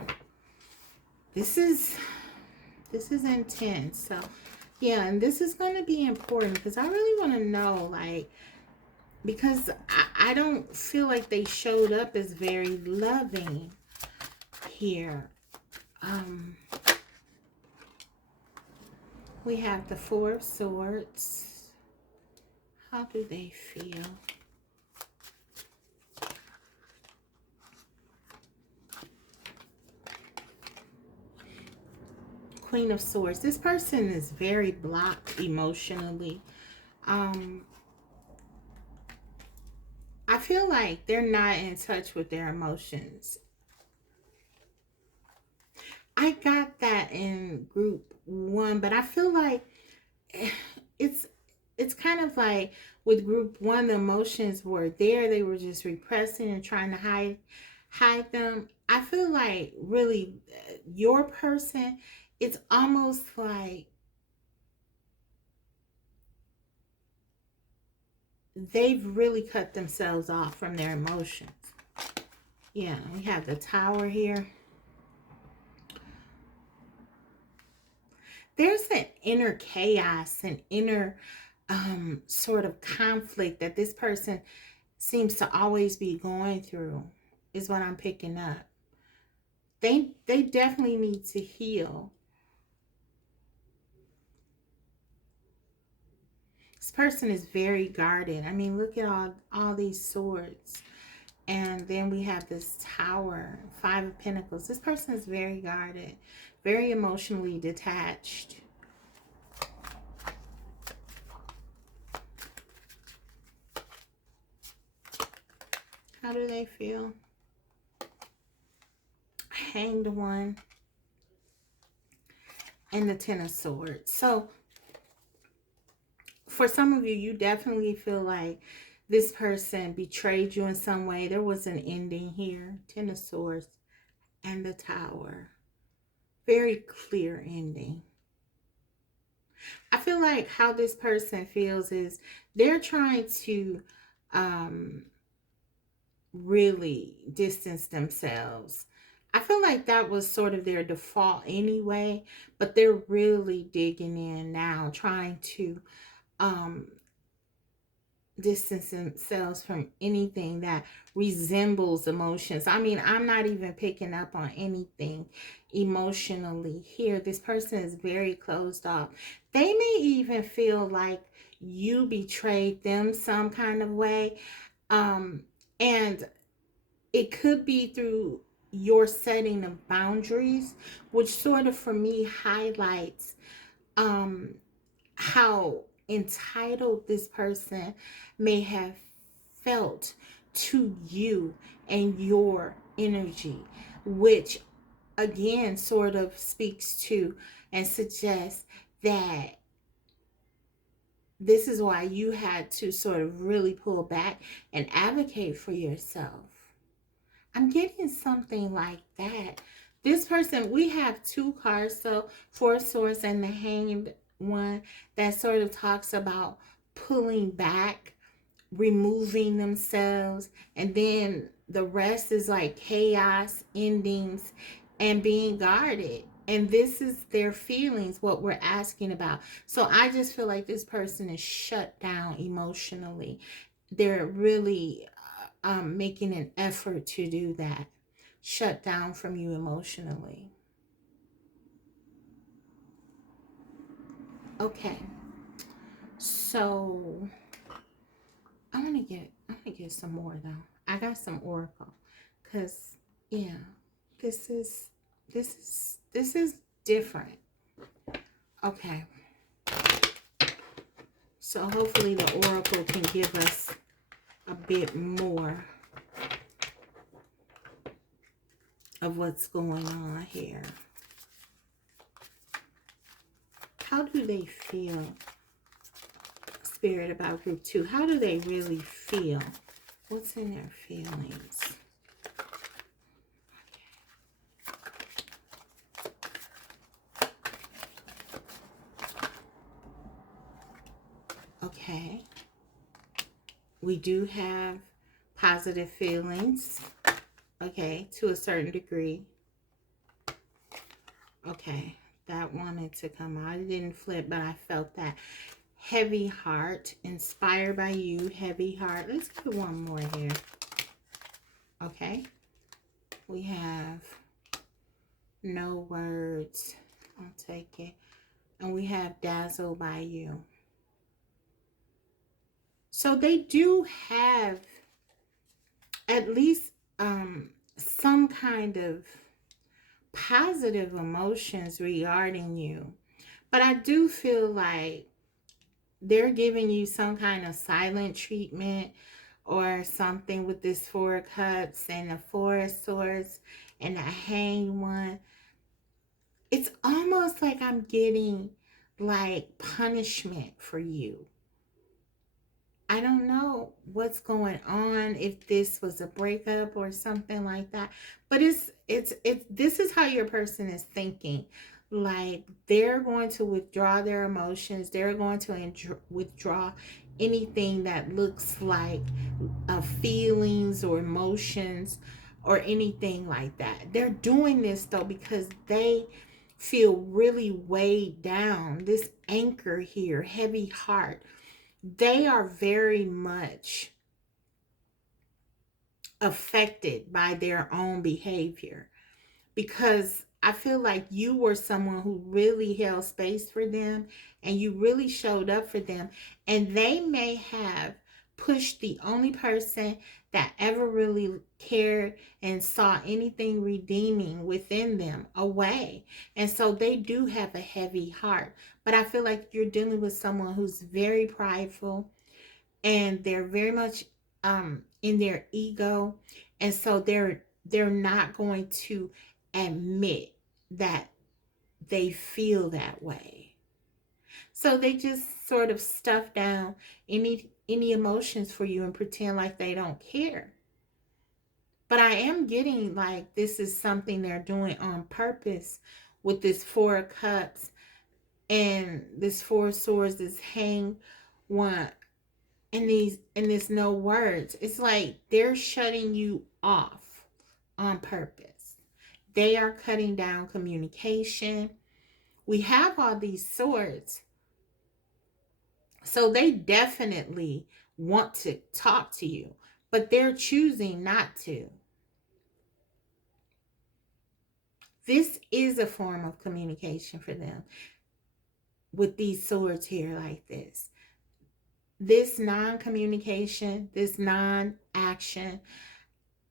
This is intense. So, yeah, and this is going to be important because I really want to know, like, because I don't feel like they showed up as very loving here. We have the Four of Swords. How do they feel? Queen of Swords. This person is very blocked emotionally. I feel like they're not in touch with their emotions. I got that in group one, but I feel like it's kind of like with group one, the emotions were there. They were just repressing and trying to hide them. I feel like really your person, it's almost like they've really cut themselves off from their emotions. Yeah, we have the Tower here. There's an inner chaos, an inner sort of conflict that this person seems to always be going through, is what I'm picking up. They definitely need to heal. This person is very guarded. I mean, look at all these swords. And then we have this Tower, Five of Pentacles. This person is very guarded, very emotionally detached. How do they feel? Hanged One and the Ten of Swords. So for some of you, you definitely feel like this person betrayed you in some way. There was an ending here. Ten of Swords and the Tower. Very clear ending. I feel like how this person feels is they're trying to really distance themselves. I feel like that was sort of their default anyway, but they're really digging in now, trying to um, distance themselves from anything that resembles emotions. I mean, I'm not even picking up on anything emotionally here. This person is very closed off. They may even feel like you betrayed them some kind of way. And it could be through your setting of boundaries, which sort of for me highlights how entitled this person may have felt to you and your energy, which again sort of speaks to and suggests that this is why you had to sort of really pull back and advocate for yourself. I'm getting something like that. This person, we have two cards, so Four of Swords and the Hanged One, that sort of talks about pulling back, removing themselves, and then the rest is like chaos, endings, and being guarded. And this is their feelings, what we're asking about. So I just feel like this person is shut down emotionally. They're really making an effort to do that. Shut down from you emotionally. Okay. So I'm gonna get some more though. I got some oracle. Cause yeah, this is different. Okay. So hopefully the oracle can give us a bit more of what's going on here. How do they feel, Spirit, about group 2? How do they really feel? What's in their feelings? Okay. We do have positive feelings. Okay, to a certain degree. Okay, that wanted to come out. It didn't flip, but I felt that. Heavy heart, inspired by you, heavy heart. Let's get one more here. Okay, we have no words. I'll take it. And we have dazzled by you. So they do have at least some kind of positive emotions regarding you. But I do feel like they're giving you some kind of silent treatment or something with this Four of Cups and the Four of Swords and the Hanged One. It's almost like I'm getting like punishment for you. I don't know what's going on, if this was a breakup or something like that, but it's this is how your person is thinking. Like they're going to withdraw their emotions. They're going to withdraw anything that looks like feelings or emotions or anything like that. They're doing this though because they feel really weighed down. This anchor here, heavy heart, they are very much affected by their own behavior, because I feel like you were someone who really held space for them and you really showed up for them, and they may have pushed the only person that ever really cared and saw anything redeeming within them away. And so they do have a heavy heart, but I feel like you're dealing with someone who's very prideful, and they're very much in their ego, and so they're not going to admit that they feel that way. So they just sort of stuff down any emotions for you and pretend like they don't care. But I am getting like this is something they're doing on purpose with this Four of Cups and this Four of Swords, this hang one, and this no words. It's like they're shutting you off on purpose. They are cutting down communication. We have all these swords, so they definitely want to talk to you, but they're choosing not to. This is a form of communication for them with these swords here like this. This non-communication, this non-action,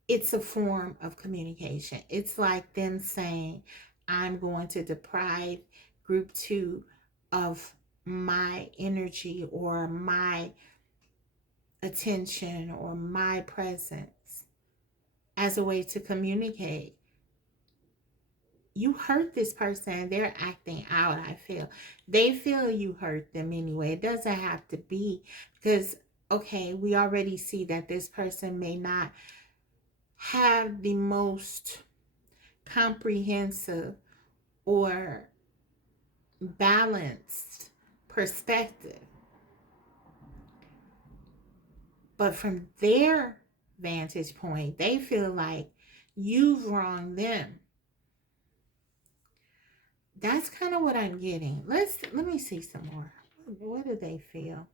it's a form of communication. It's like them saying, I'm going to deprive group 2 of my energy or my attention or my presence as a way to communicate. You hurt this person, they're acting out. I feel they feel you hurt them anyway. It doesn't have to be because, okay, we already see that this person may not have the most comprehensive or balanced perspective, but from their vantage point, they feel like you've wronged them. That's kind of what I'm getting. Let me see some more. What do they feel?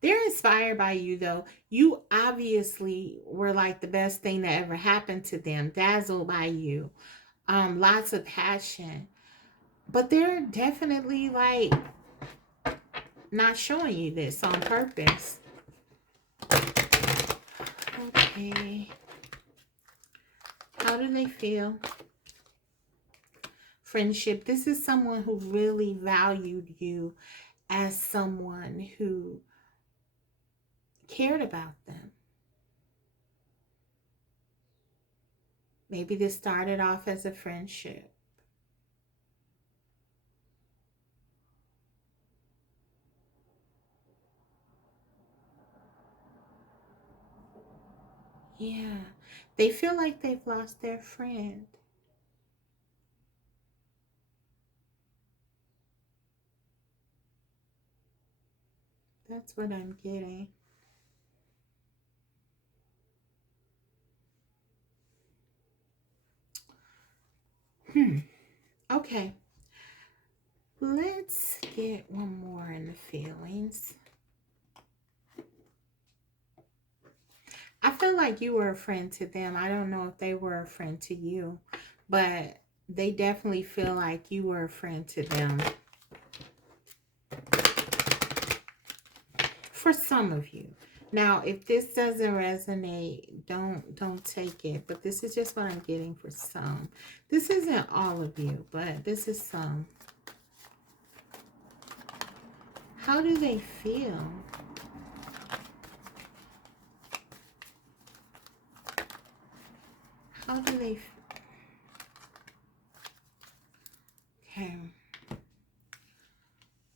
They're inspired by you, though. You obviously were like the best thing that ever happened to them. Dazzled by you. Lots of passion. But they're definitely like not showing you this on purpose. Okay. How do they feel? Friendship. This is someone who really valued you as someone who cared about them. Maybe this started off as a friendship. Yeah. They feel like they've lost their friend. That's what I'm getting. Okay. Let's get one more in the feelings. I feel like you were a friend to them. I don't know if they were a friend to you, but they definitely feel like you were a friend to them. For some of you. Now, if this doesn't resonate, don't take it. But this is just what I'm getting for some. This isn't all of you, but this is some. How do they feel? How do they feel? Okay.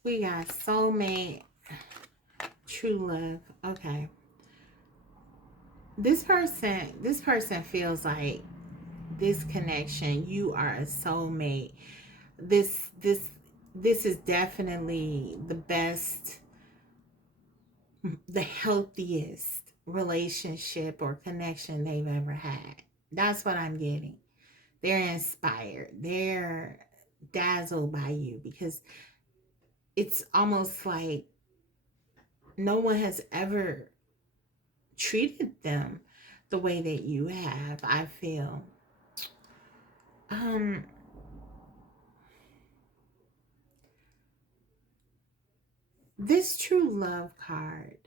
We got soulmate, true love. Okay. This person feels like this connection, you are a soulmate. This is definitely the best, the healthiest relationship or connection they've ever had. That's what I'm getting. They're inspired. They're dazzled by you because it's almost like no one has ever treated them the way that you have, I feel. This true love card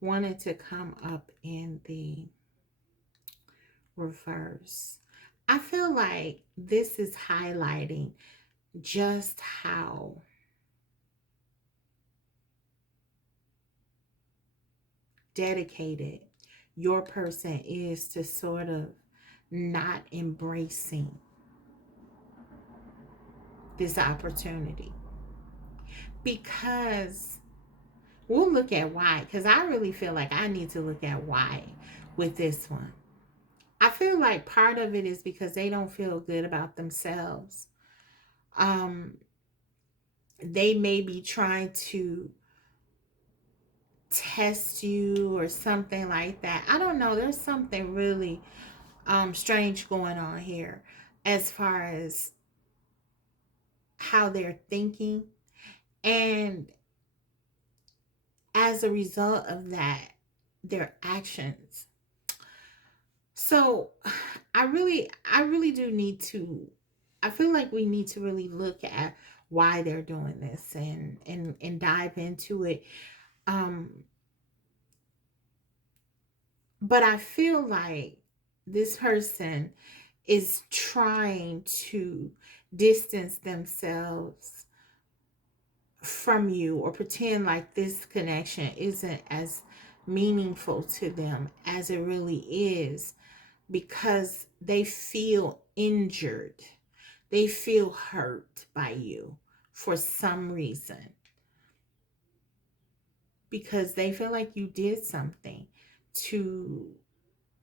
wanted to come up in the reverse. I feel like this is highlighting just how dedicated your person is to sort of not embracing this opportunity. Because we'll look at why, because I really feel like I need to look at why with this one. I feel like part of it is because they don't feel good about themselves. They may be trying to test you or something like that. I don't know. There's something really strange going on here as far as how they're thinking. And as a result of that, their actions. So I really do need to, I feel like we need to really look at why they're doing this and dive into it. Um, but I feel like this person is trying to distance themselves from you or pretend like this connection isn't as meaningful to them as it really is, because they feel injured. They feel hurt by you for some reason, because they feel like you did something to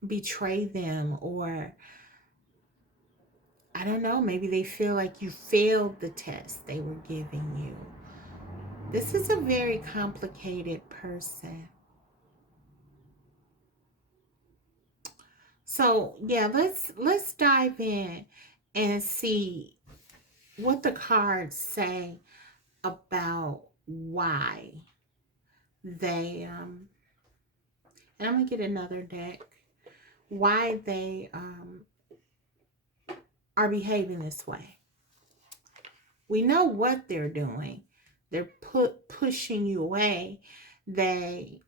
betray them, or I don't know, maybe they feel like you failed the test they were giving you. This is a very complicated person. So yeah, let's dive in and see what the cards say about why they and I'm gonna get another deck, why they are behaving this way. We know what they're doing. They're pushing you away. They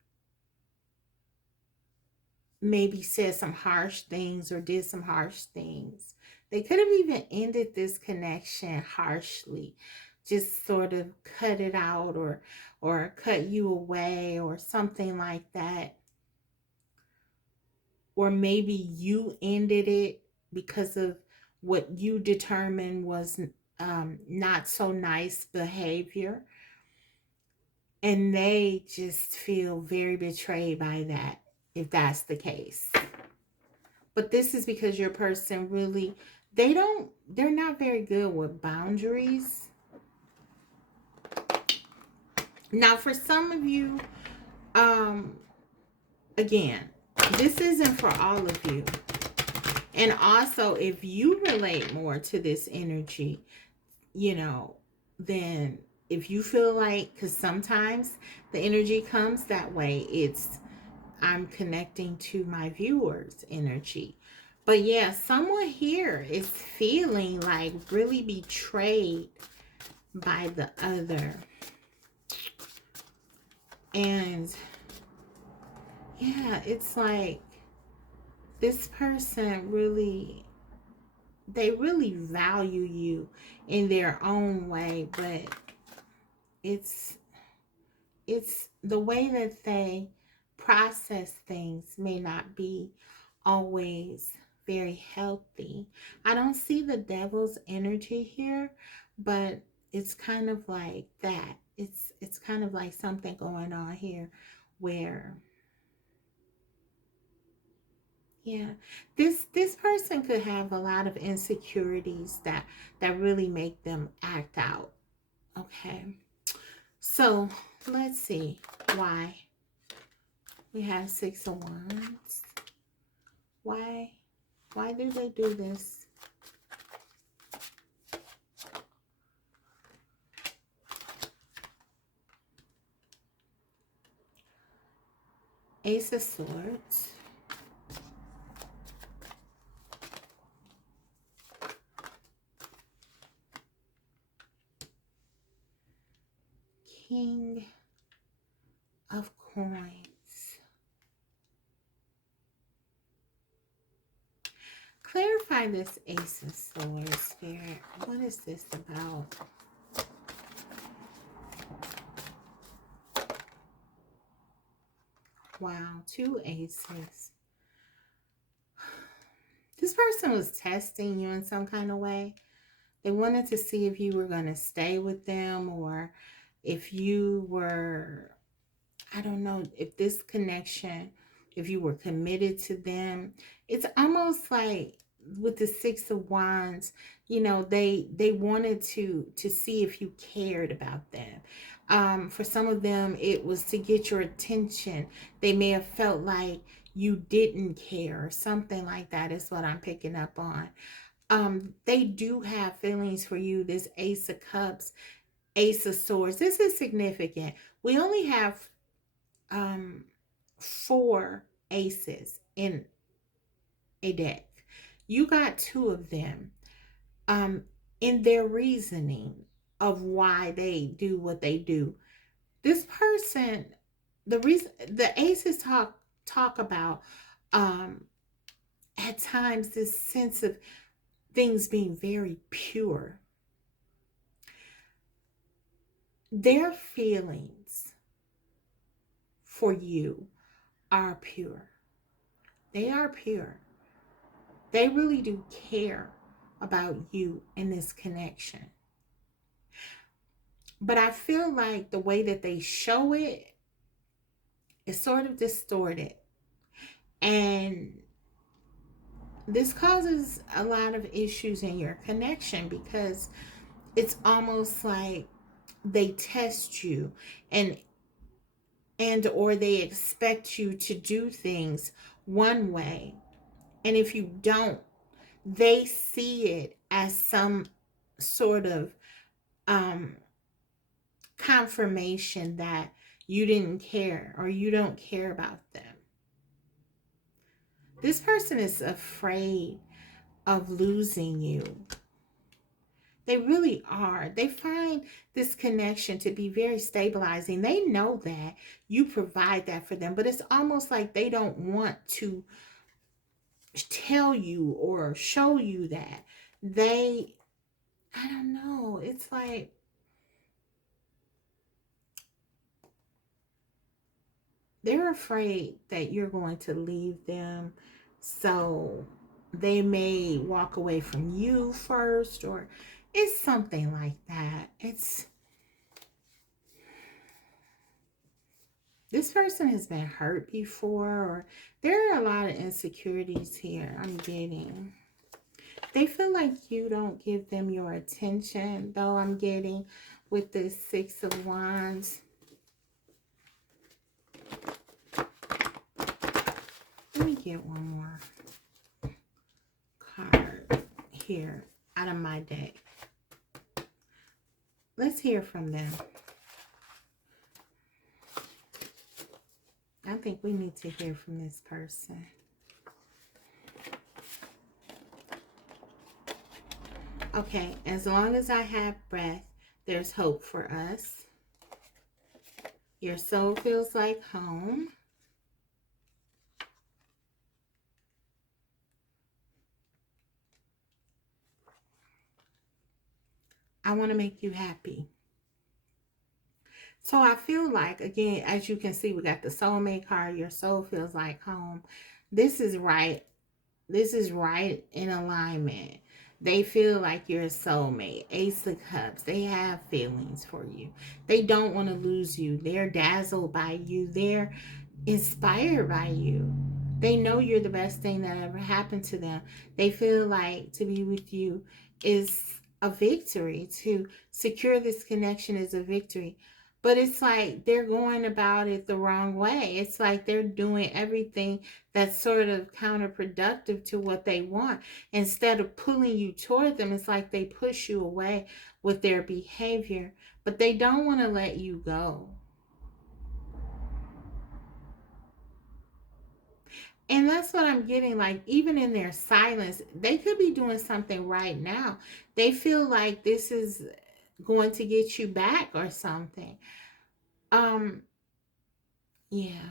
maybe said some harsh things or did some harsh things. They could have even ended this connection harshly, just sort of cut it out, or cut you away or something like that. Or maybe you ended it because of what you determined was not so nice behavior, and they just feel very betrayed by that, if that's the case. But this is because your person really, they're not very good with boundaries. Now for some of you, again, this isn't for all of you. And also, if you relate more to this energy, then if you feel like, because sometimes the energy comes that way, it's I'm connecting to my viewers' energy. But yeah, someone here is feeling like really betrayed by the other. And yeah, it's like this person really, they really value you in their own way, but it's the way that they process things may not be always very healthy. I don't see the devil's energy here, but it's kind of like that. It's kind of like something going on here where, yeah, this person could have a lot of insecurities that really make them act out. Okay. So, let's see why. We have Six of Wands. Why do they do this? Ace of Swords. King of Coins. Clarify this Ace of Swords, Spirit. What is this about? Wow, 2 aces. This person was testing you in some kind of way. They wanted to see if you were going to stay with them, or if you were, I don't know, if this connection, if you were committed to them. It's almost like with the 6 of Wands, they wanted to see if you cared about them. For some of them, it was to get your attention. They may have felt like you didn't care, or something like that is what I'm picking up on. They do have feelings for you. This Ace of Cups, Ace of Swords, this is significant. We only have 4 aces in a deck. You got 2 of them. In their reasoning of why they do what they do. This person, the reason the aces talk about, at times, this sense of things being very pure. Their feelings for you are pure. They are pure. They really do care about you in this connection. But I feel like the way that they show it is sort of distorted. And this causes a lot of issues in your connection, because it's almost like they test you, and or they expect you to do things one way. And if you don't, they see it as some sort of um, confirmation that you didn't care, or you don't care about them. This person is afraid of losing you. They really are. They find this connection to be very stabilizing. They know that you provide that for them, but it's almost like they don't want to tell you or show you that. I don't know. It's like they're afraid that you're going to leave them. So they may walk away from you first, or it's something like that. This person has been hurt before, or there are a lot of insecurities here I'm getting. They feel like you don't give them your attention, though, I'm getting with this 6 of Wands. Let me get one more card here out of my deck. Let's hear from them. I think we need to hear from this person. Okay, as long as I have breath, there's hope for us. Your soul feels like home. I want to make you happy. So I feel like, again, as you can see, we got the soulmate card. Your soul feels like home. This is right. This is right in alignment. They feel like you're a soulmate. Ace of Cups. They have feelings for you. They don't want to lose you. They're dazzled by you. They're inspired by you. They know you're the best thing that ever happened to them. They feel like to be with you is a victory. To secure this connection is a victory. But it's like they're going about it the wrong way. It's like they're doing everything that's sort of counterproductive to what they want. Instead of pulling you toward them, it's like they push you away with their behavior. But they don't want to let you go. And that's what I'm getting, like, even in their silence, they could be doing something right now. They feel like this is going to get you back or something. Um, yeah.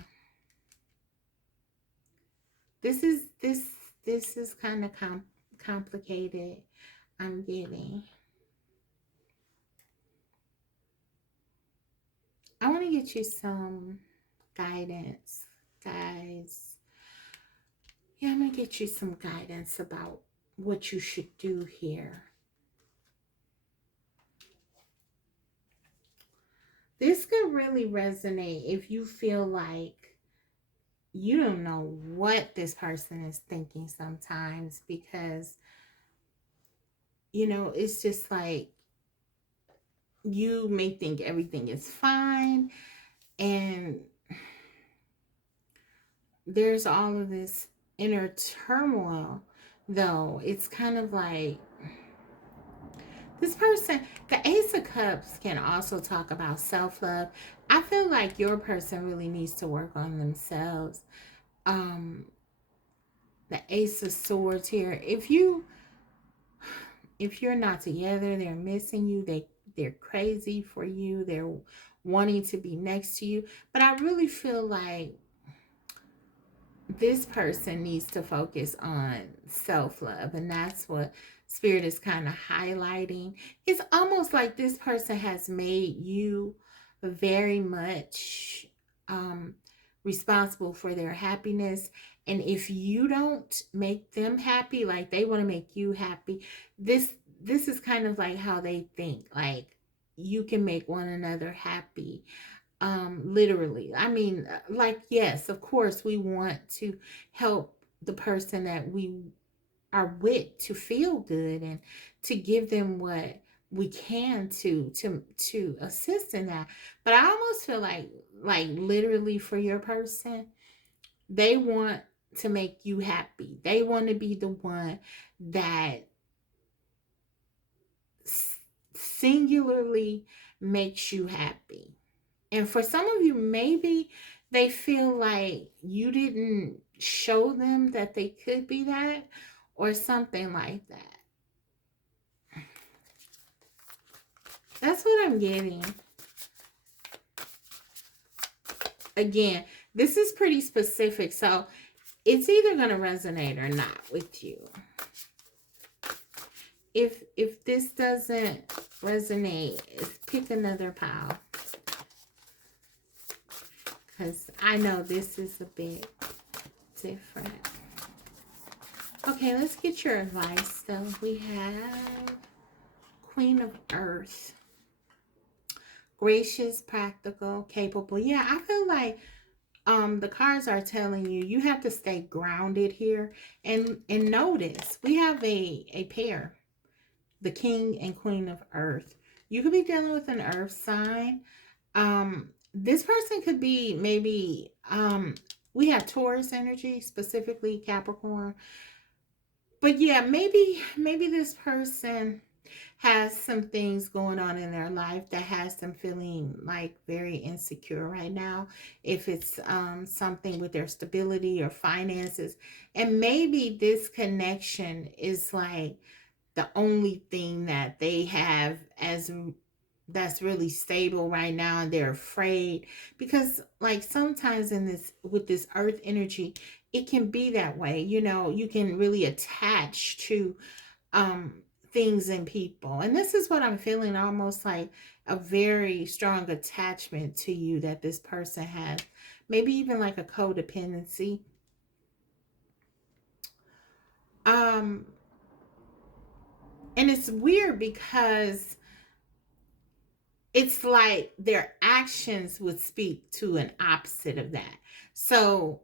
This is kind of complicated. I'm getting. I want to get you some guidance, guys. Yeah, I'm going to get you some guidance about what you should do here. This could really resonate if you feel like you don't know what this person is thinking sometimes, because, it's just like you may think everything is fine, and there's all of this inner turmoil, though. It's kind of like this person, the Ace of Cups can also talk about self-love. I feel like your person really needs to work on themselves. Um, the Ace of Swords here. If you're not together, they're missing you. They're crazy for you. They're wanting to be next to you. But I really feel like this person needs to focus on self-love, and that's what Spirit is kind of highlighting. It's almost like this person has made you very much responsible for their happiness, and if you don't make them happy, like they want to make you happy, this is kind of like how they think, like you can make one another happy. Literally, I mean, like, yes, of course we want to help the person that we are with to feel good, and to give them what we can to assist in that. But I almost feel like literally for your person, they want to make you happy. They want to be the one that singularly makes you happy. And for some of you, maybe they feel like you didn't show them that they could be that, or something like that. That's what I'm getting. Again, this is pretty specific, so it's either going to resonate or not with you. If this doesn't resonate, pick another pile, because I know this is a bit different. Okay, let's get your advice, though. We have Queen of Earth. Gracious, practical, capable. Yeah, I feel like the cards are telling you you have to stay grounded here. And notice, we have a pair. The King and Queen of Earth. You could be dealing with an earth sign. This person could be maybe, we have Taurus energy, specifically Capricorn. But yeah, maybe this person has some things going on in their life that has them feeling like very insecure right now. If it's something with their stability or finances, and maybe this connection is like the only thing that they have as that's really stable right now, and they're afraid, because like sometimes in this, with this earth energy, it can be that way. You can really attach to um things and people, and this is what I'm feeling, almost like a very strong attachment to you that this person has, maybe even like a codependency. um and it's weird because it's like their actions would speak to an opposite of that. So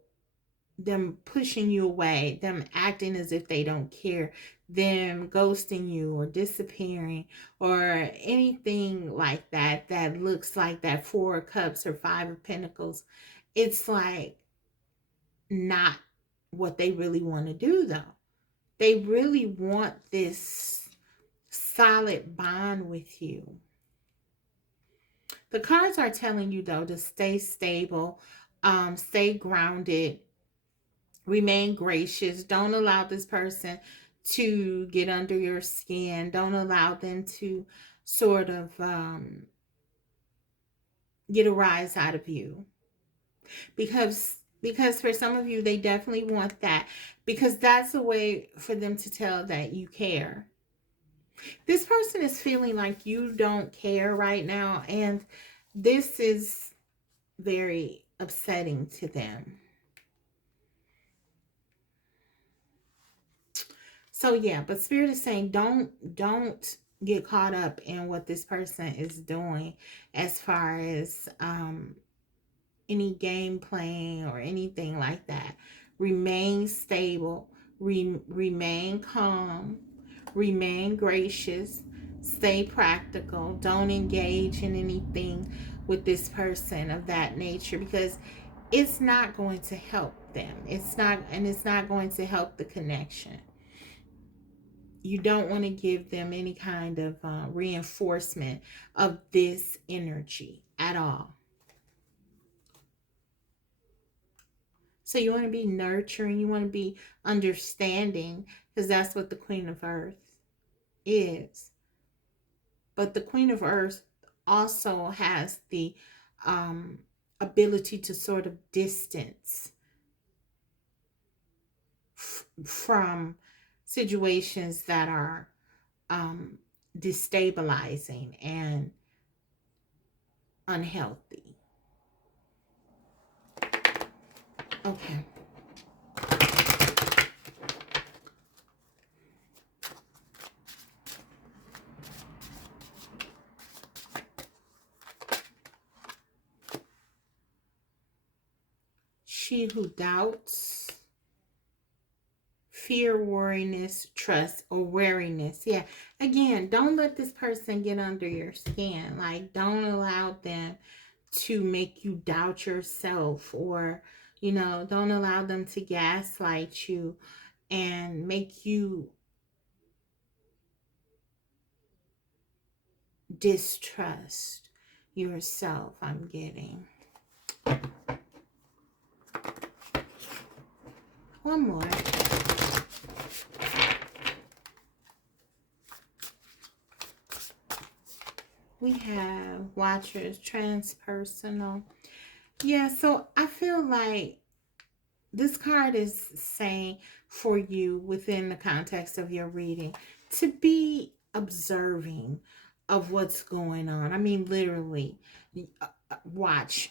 them pushing you away, them acting as if they don't care, them ghosting you or disappearing, or anything like that that looks like that Four of Cups or Five of Pentacles. It's like not what they really want to do, though. They really want this solid bond with you. The cards are telling you, though, to stay stable, stay grounded, remain gracious. Don't allow this person to get under your skin. Don't allow them to sort of get a rise out of you. Because for some of you, they definitely want that, because that's a way for them to tell that you care. This person is feeling like you don't care right now, and this is very upsetting to them. So yeah, but Spirit is saying don't get caught up in what this person is doing as far as any game playing or anything like that. Remain stable, remain calm, remain gracious, stay practical. Don't engage in anything with this person of that nature, because it's not going to help them. It's not going to help the connection. You don't want to give them any kind of reinforcement of this energy at all. So you want to be nurturing, you want to be understanding, because that's what the Queen of Earth is. But the Queen of Earth also has the um, ability to sort of distance from situations that are um, destabilizing and unhealthy. Okay. She who doubts, fear, worriness, trust, or wariness. Yeah. Again, don't let this person get under your skin. Like, don't allow them to make you doubt yourself, or, don't allow them to gaslight you and make you distrust yourself. I'm getting one more. We have Watchers, transpersonal. Yeah, so I feel like this card is saying for you, within the context of your reading, to be observing of what's going on. I mean, literally, watch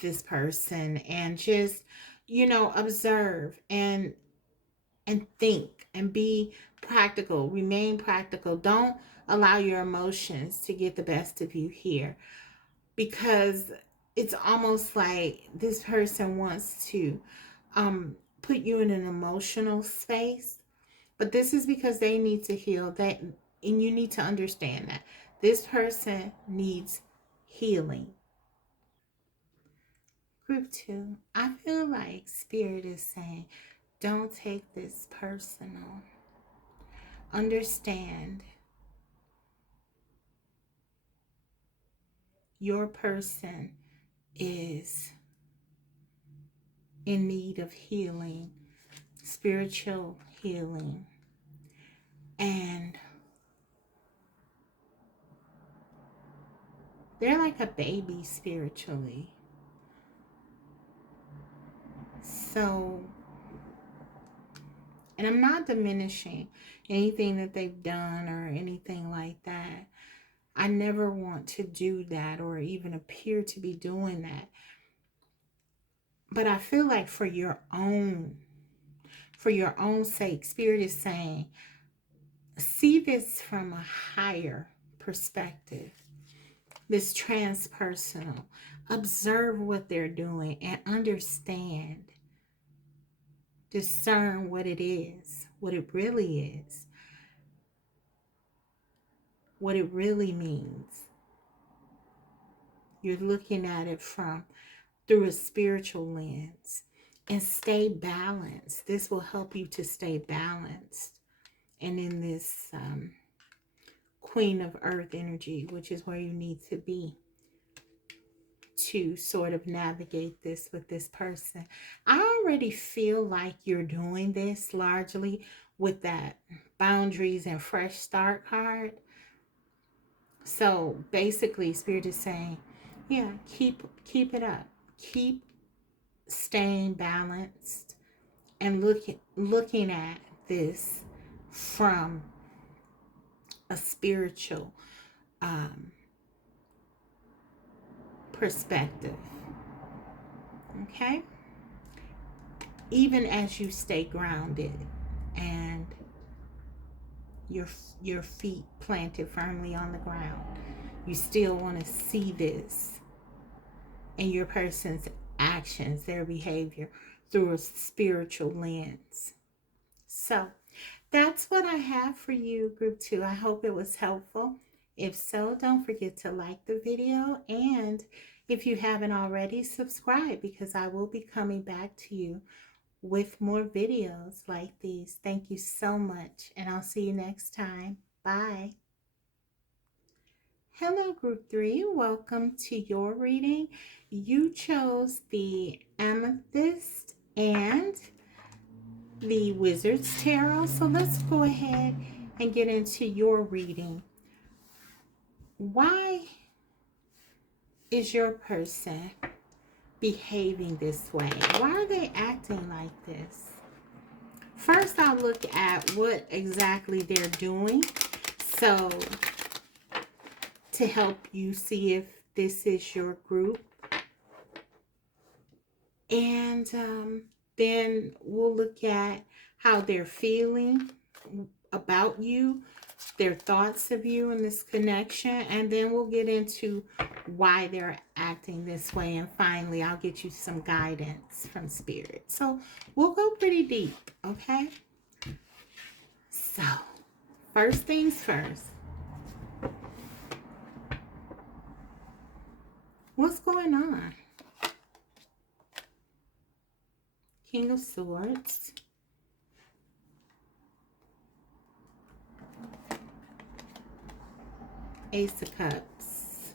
this person and just, observe and think and be practical. Remain practical. Don't allow your emotions to get the best of you here, because it's almost like this person wants to put you in an emotional space, but this is because they need to heal that, and you need to understand that this person needs healing. Group 2, I feel like Spirit is saying, don't take this personal. Understand your person is in need of healing, spiritual healing, and they're like a baby spiritually. So, and I'm not diminishing anything that they've done or anything like that. I never want to do that or even appear to be doing that. But I feel like for your own sake, Spirit is saying, see this from a higher perspective. This transpersonal. Observe what they're doing and understand. Discern what it is, what it really is, what it really means. You're looking at it through a spiritual lens, and stay balanced. This will help you to stay balanced and in this Queen of Earth energy, which is where you need to be to sort of navigate this with this person. I already feel like you're doing this largely with that boundaries and fresh start card. So basically, Spirit is saying, yeah, keep it up. Keep staying balanced and looking at this from a spiritual perspective. Okay? Even as you stay grounded and your feet planted firmly on the ground. You still want to see this in your person's actions, their behavior, through a spiritual lens. So that's what I have for you, Group 2. I hope it was helpful. If so, don't forget to like the video, and if you haven't already, subscribe, because I will be coming back to you with more videos like these. Thank you so much, and I'll see you next time. Bye. Hello, Group 3. Welcome to your reading. You chose the Amethyst and the Wizard's Tarot. So let's go ahead and get into your reading. Why is your person behaving this way? Why are they acting like this? First, I'll look at what exactly they're doing. So to help you see if this is your group. And then we'll look at how they're feeling about you, their thoughts of you in this connection, and then we'll get into why they're acting this way. And finally, I'll get you some guidance from Spirit. So we'll go pretty deep, okay? So, first things first. What's going on? King of Swords. Ace of Cups.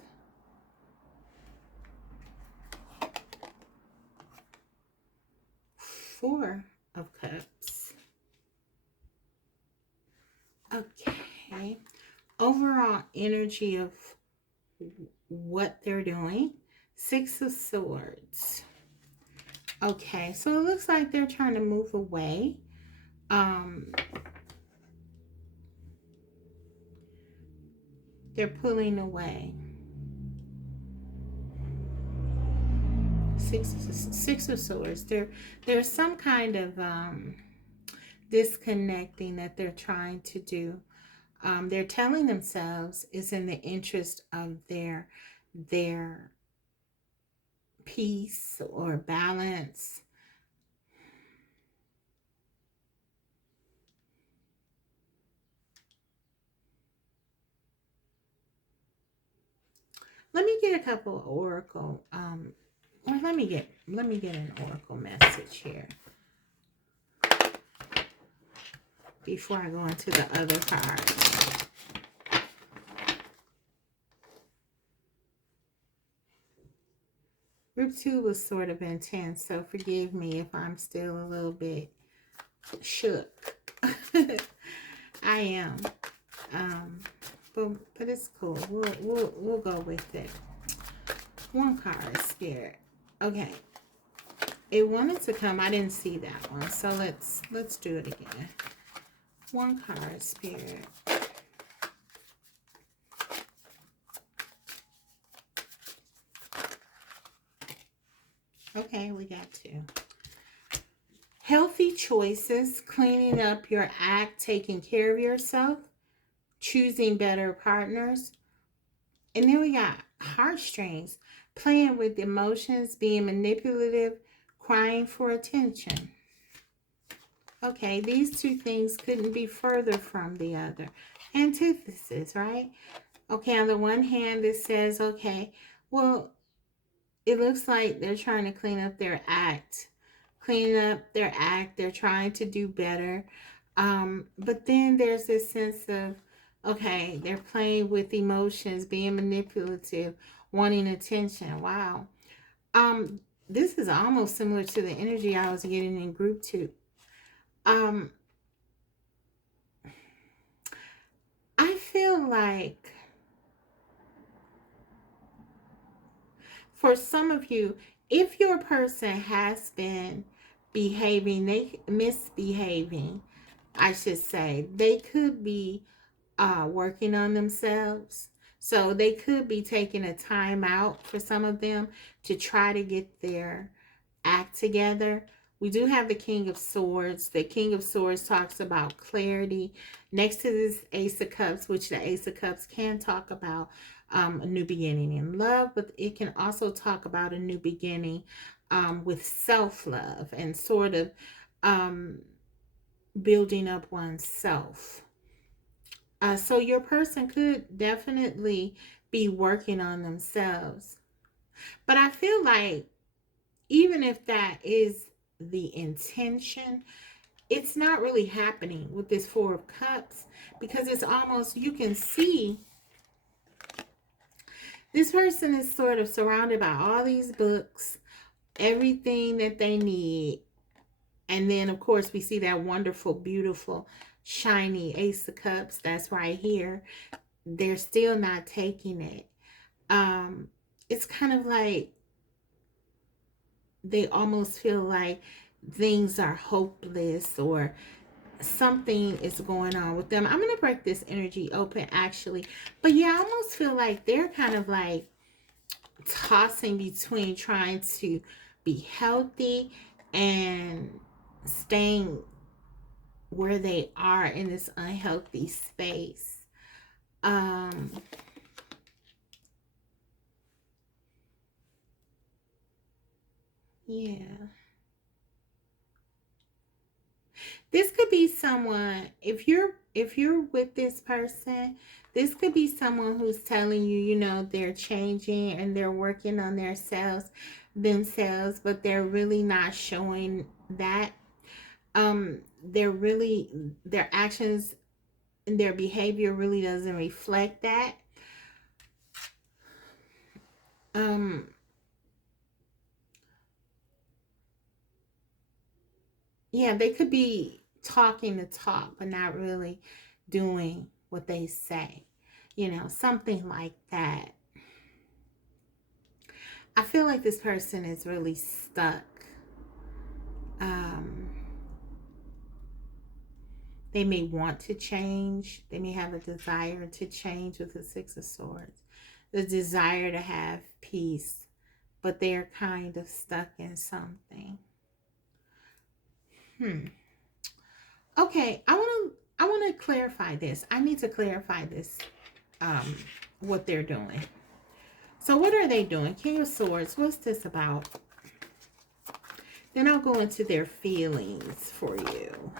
Four of Cups. Okay. Overall energy of what they're doing. Six of Swords. Okay, so it looks like they're trying to move away. They're pulling away. Six of Swords. There's some kind of disconnecting that they're trying to do. They're telling themselves it's in the interest of their peace or balance. Let me get a couple of oracle. Or let me get an oracle message here before I go into the other cards. Group 2 was sort of intense, so forgive me if I'm still a little bit shook. I am, but it's cool. We'll go with it. One card, Spirit. Okay, it wanted to come. I didn't see that one, so let's do it again. One card, Spirit. Okay, we got two. Healthy choices, cleaning up your act, taking care of yourself, choosing better partners. And then we got heartstrings, playing with emotions, being manipulative, crying for attention. Okay, these two things couldn't be further from the other. Antithesis, right? Okay, on the one hand, it says, okay, well, it looks like they're trying to clean up their act. They're trying to do better. But then there's this sense of, okay, they're playing with emotions, being manipulative, wanting attention. Wow. This is almost similar to the energy I was getting in group 2. I feel like for some of you, if your person has been misbehaving, I should say, they could be working on themselves. So they could be taking a time out for some of them to try to get their act together. We do have the King of Swords. The King of Swords talks about clarity. Next to this Ace of Cups, which the Ace of Cups can talk about a new beginning in love, but it can also talk about a new beginning with self-love and sort of building up oneself. So your person could definitely be working on themselves. But I feel like even if that is the intention, it's not really happening with this Four of Cups, because it's almost, you can see this person is sort of surrounded by all these books, everything that they need. And then, of course, we see that wonderful, beautiful, shiny Ace of Cups that's right here. They're still not taking it. It's kind of like they almost feel like things are hopeless or something is going on with them. I'm going to break this energy open actually. But yeah, I almost feel like they're kind of like tossing between trying to be healthy and staying where they are in this unhealthy space. Yeah. This could be someone, if you're with this person, this could be someone who's telling you, you know, they're changing and they're working on themselves, but they're really not showing that. Their actions and their behavior really doesn't reflect that. Yeah, they could be talking the talk, but not really doing what they say. You know, something like that. I feel like this person is really stuck. Um, they may want to change. They may have a desire to change with the Six of Swords. The desire to have peace, but they're kind of stuck in something. Okay, I want to clarify this. I need to clarify this. What they're doing. So what are they doing? King of Swords. What's this about? Then I'll go into their feelings for you.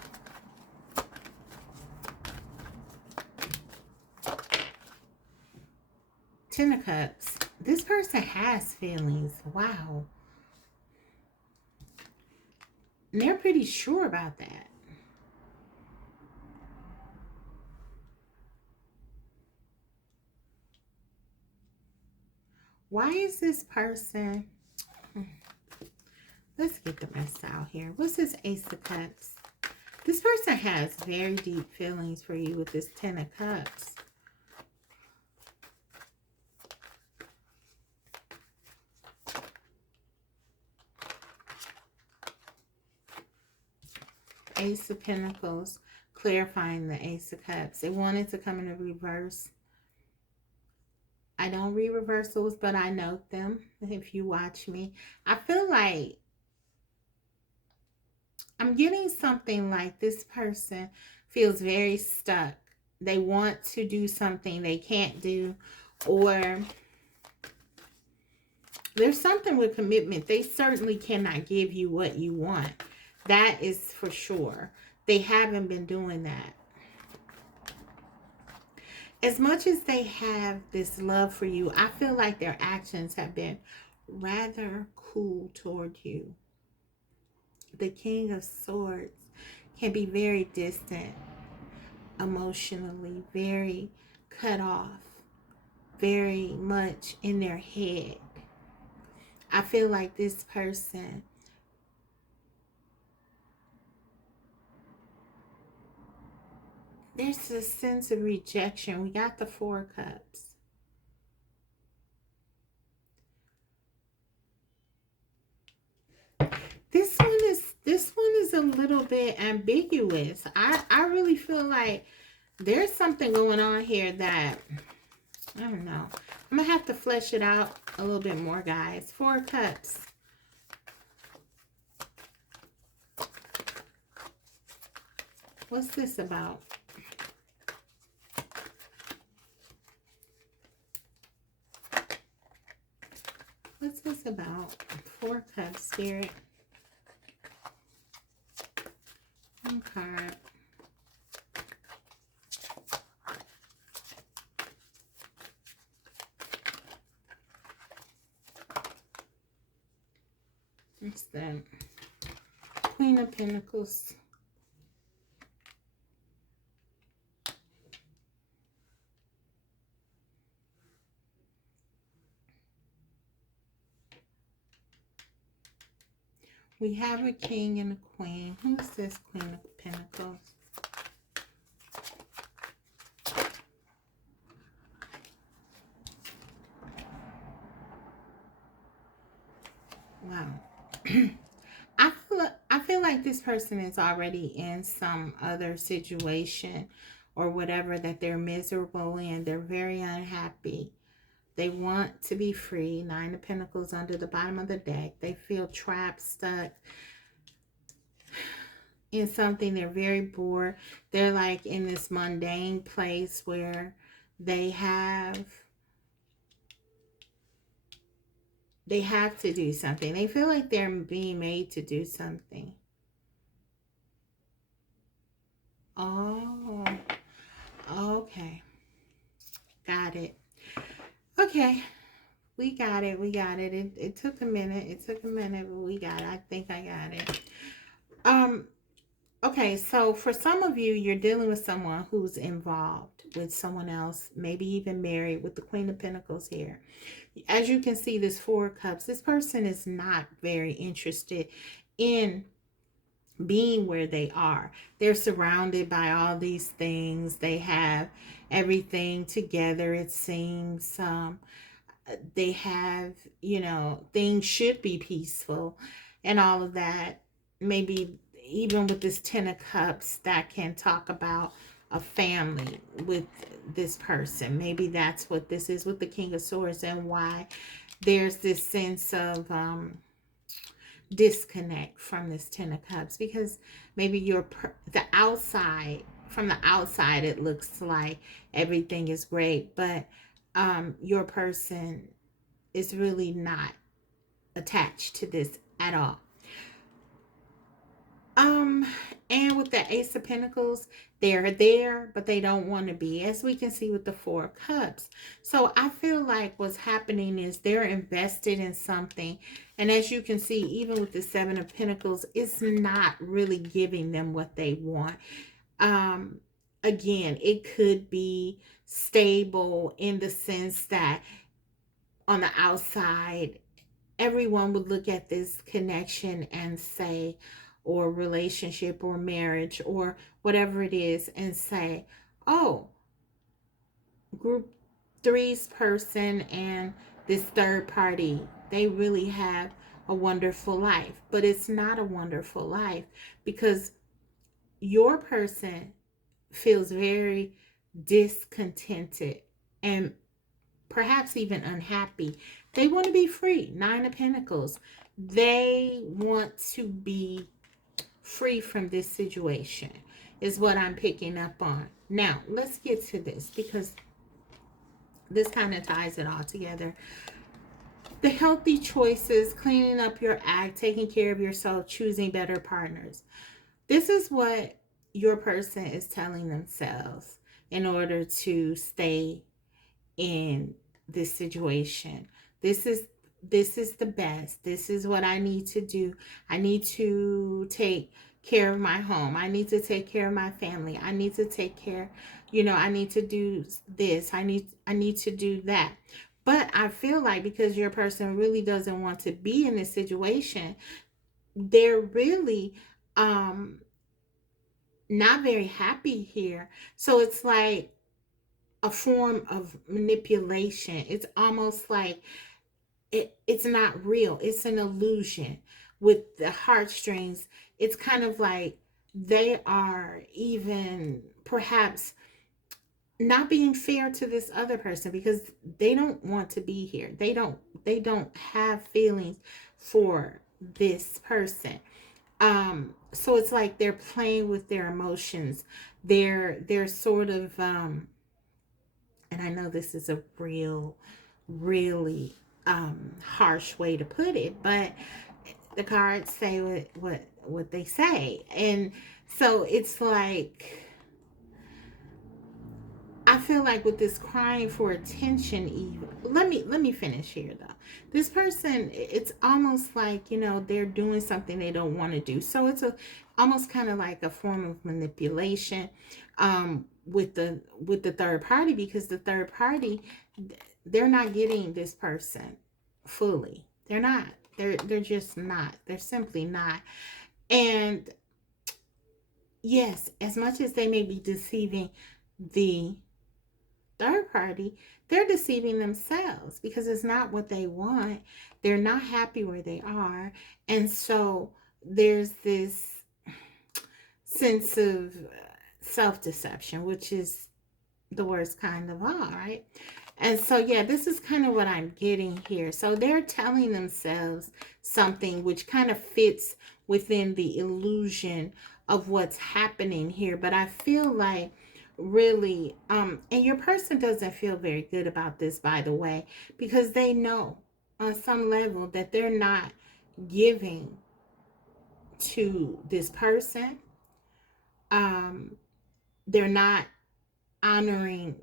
Ten of Cups. This person has feelings. Wow. And they're pretty sure about that. Why is this person... Let's get the rest out here. What's this Ace of Cups? This person has very deep feelings for you with this Ten of Cups. Ace of Pentacles, clarifying the Ace of Cups. They wanted to come in a reverse. I don't read reversals, but I note them if you watch me. I feel like I'm getting something like this person feels very stuck. They want to do something they can't do, or there's something with commitment. They certainly cannot give you what you want. That is for sure. They haven't been doing that. As much as they have this love for you, I feel like their actions have been rather cool toward you. The King of Swords can be very distant emotionally, very cut off, very much in their head. I feel like this person there's a sense of rejection. We got the Four of Cups. This one is a little bit ambiguous. I really feel like there's something going on here that I don't know. I'm gonna have to flesh it out a little bit more, guys. Four of Cups. What's this about? What's this about? Four Cups, Spirit. One card. What's that? Queen of Pentacles. We have a king and a queen. Who's this Queen of Pentacles? Wow. I feel like this person is already in some other situation or whatever that they're miserable in. They're very unhappy. They want to be free. Nine of Pentacles under the bottom of the deck. They feel trapped, stuck in something. They're very bored. They're like in this mundane place where they have to do something. They feel like they're being made to do something. Oh, okay. Got it. Okay. We got it. We got it. It took a minute. It took a minute, but we got it. I think I got it. Okay, so for some of you, you're dealing with someone who's involved with someone else, maybe even married, with the Queen of Pentacles here. As you can see, this Four of Cups, this person is not very interested in being where they are. They're surrounded by all these things. They have everything together, it seems. They have, you know, things should be peaceful and all of that. Maybe even with this Ten of Cups, that can talk about a family with this person. Maybe that's what this is with the King of Swords, and why there's this sense of disconnect from this Ten of Cups, because maybe you're the outside, from the outside it looks like everything is great, but your person is really not attached to this at all. And with the Ace of Pentacles, they're there, but they don't want to be, as we can see with the Four of Cups. So I feel like what's happening is they're invested in something. And as you can see, even with the Seven of Pentacles, it's not really giving them what they want. Again, it could be stable in the sense that on the outside, everyone would look at this connection and say, or relationship or marriage or whatever it is, and say, oh, group three's person and this third party, they really have a wonderful life. But it's not a wonderful life, because your person feels very discontented and perhaps even unhappy. They want to be free. Nine of Pentacles. They want to be free from this situation, is what I'm picking up on. Now, let's get to this, because this kind of ties it all together. The healthy choices, cleaning up your act, taking care of yourself, choosing better partners. This is what your person is telling themselves in order to stay in this situation. This is the best. This is what I need to do. I need to take care of my home. I need to take care of my family. I need to take care, you know, I need to do this. I need to do that. But I feel like because your person really doesn't want to be in this situation, they're really not very happy here. So it's like a form of manipulation. It's almost like it's not real. It's an illusion. With the heartstrings, it's kind of like they are even perhaps not being fair to this other person, because they don't want to be here. They don't have feelings for this person. So it's like they're playing with their emotions. They're sort of and I know this is a really harsh way to put it, but the cards say what they say. And so it's like, I feel like with this crying for attention, even let me finish here though. This person, it's almost like, they're doing something they don't want to do. So it's a almost kind of like a form of manipulation with the third party, because the third party, they're not getting this person fully. They're not. They're just not. They're simply not. And yes, as much as they may be deceiving the third party, they're deceiving themselves, because it's not what they want. They're not happy where they are. And so there's this sense of self-deception, which is the worst kind of all, right? And so, yeah, this is kind of what I'm getting here. So they're telling themselves something which kind of fits within the illusion of what's happening here. But I feel like, really, and your person doesn't feel very good about this, by the way, because they know on some level that they're not giving to this person. They're not honoring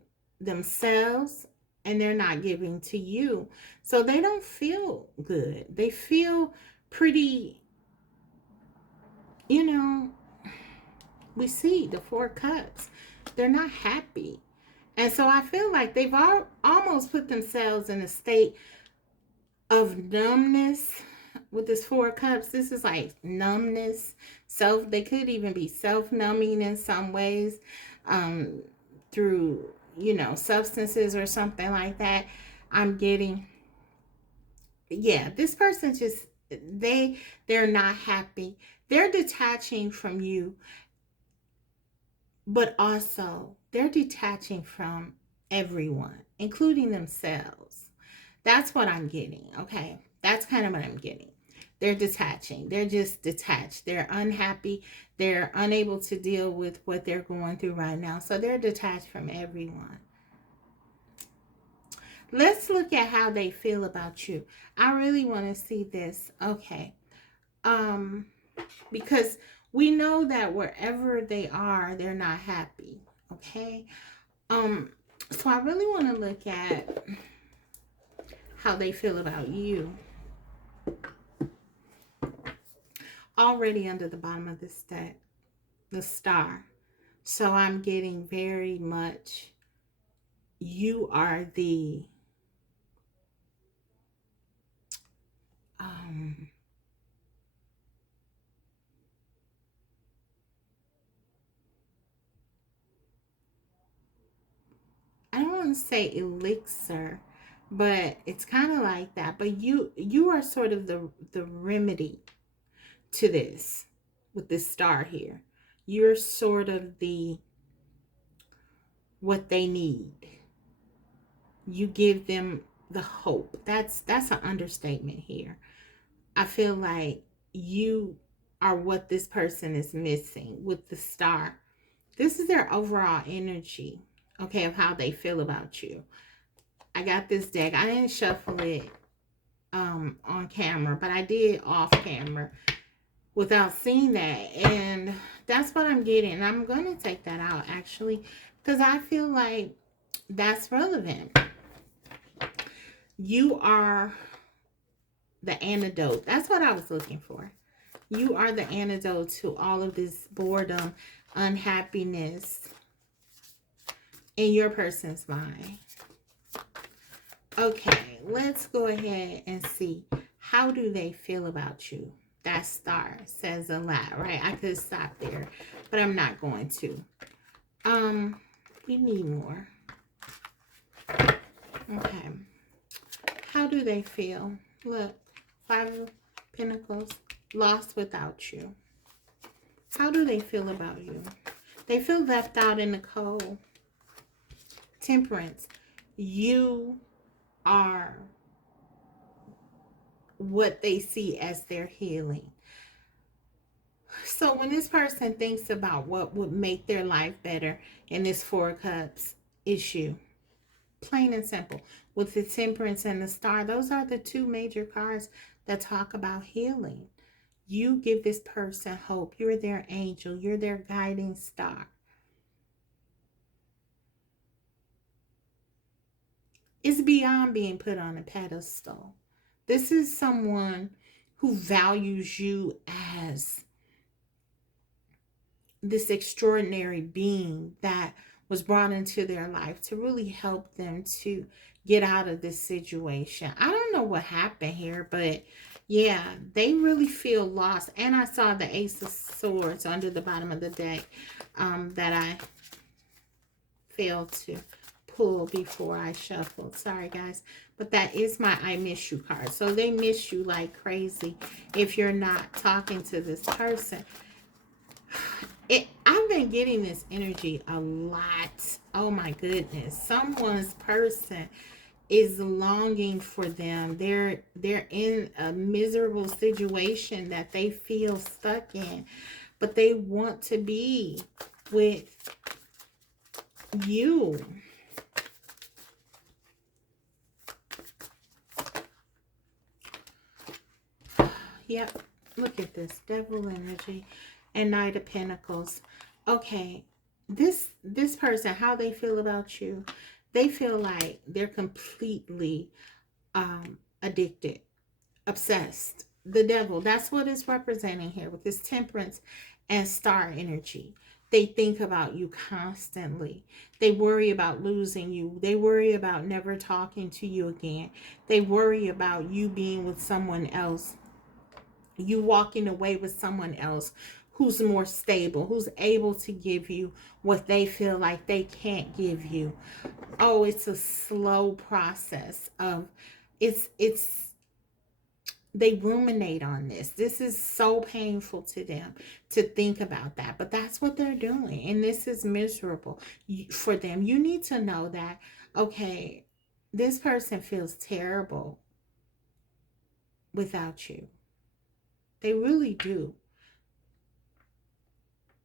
themselves, and they're not giving to you. So they don't feel good. They feel pretty, you know, we see the Four Cups. They're not happy. And so I feel like they've almost put themselves in a state of numbness with this Four Cups. This is like numbness. They could even be self-numbing in some ways, through, substances or something like that. I'm getting, yeah, this person just, they're not happy. They're detaching from you, but also they're detaching from everyone, including themselves. That's what I'm getting. Okay, that's kind of what I'm getting. They're detaching. They're just detached. They're unhappy. They're unable to deal with what they're going through right now. So they're detached from everyone. Let's look at how they feel about you. I really want to see this. Okay. Because we know that wherever they are, they're not happy. Okay. So I really want to look at how they feel about you. Already under the bottom of this deck, the star. So I'm getting very much, you are the I don't want to say elixir, but it's kind of like that. But you are sort of the remedy to this with this star here. You're sort of the what they need. You give them the hope. That's an understatement here. I feel like you are what this person is missing with the star. This is their overall energy, okay, of how they feel about you. I got this deck. I didn't shuffle it on camera, but I did off camera without seeing that. And that's what I'm getting. I'm going to take that out, actually, because I feel like that's relevant. You are the antidote. That's what I was looking for. You are the antidote to all of this boredom, unhappiness in your person's mind. Okay, let's go ahead and see. How do they feel about you? That star says a lot, right? I could stop there, but I'm not going to. You need more. Okay. How do they feel? Look, Five of Pentacles, lost without you. How do they feel about you? They feel left out in the cold. Temperance, you are what they see as their healing. So when this person thinks about what would make their life better in this Four of Cups issue, plain and simple, with the Temperance and the Star, those are the two major cards that talk about healing. You give this person hope. You're their angel. You're their guiding star. It's beyond being put on a pedestal. This is someone who values you as this extraordinary being that was brought into their life to really help them to get out of this situation. I don't know what happened here, but yeah, they really feel lost. And I saw the Ace of Swords under the bottom of the deck that I failed to pull before I shuffled. Sorry, guys. But that is my I miss you card. So they miss you like crazy if you're not talking to this person. I've been getting this energy a lot. Oh my goodness. Someone's person is longing for them. They're in a miserable situation that they feel stuck in, but they want to be with you. Yep. Look at this. Devil energy and Knight of Pentacles. Okay. This person, how they feel about you, they feel like they're completely addicted, obsessed. The devil, that's what it's representing here with this Temperance and Star energy. They think about you constantly. They worry about losing you. They worry about never talking to you again. They worry about you being with someone else, you walking away with someone else who's more stable, who's able to give you what they feel like they can't give you. Oh, it's a slow process of it's they ruminate on this. This is so painful to them to think about that, but that's what they're doing, and this is miserable for them. You need to know that, okay, this person feels terrible without you. They really do.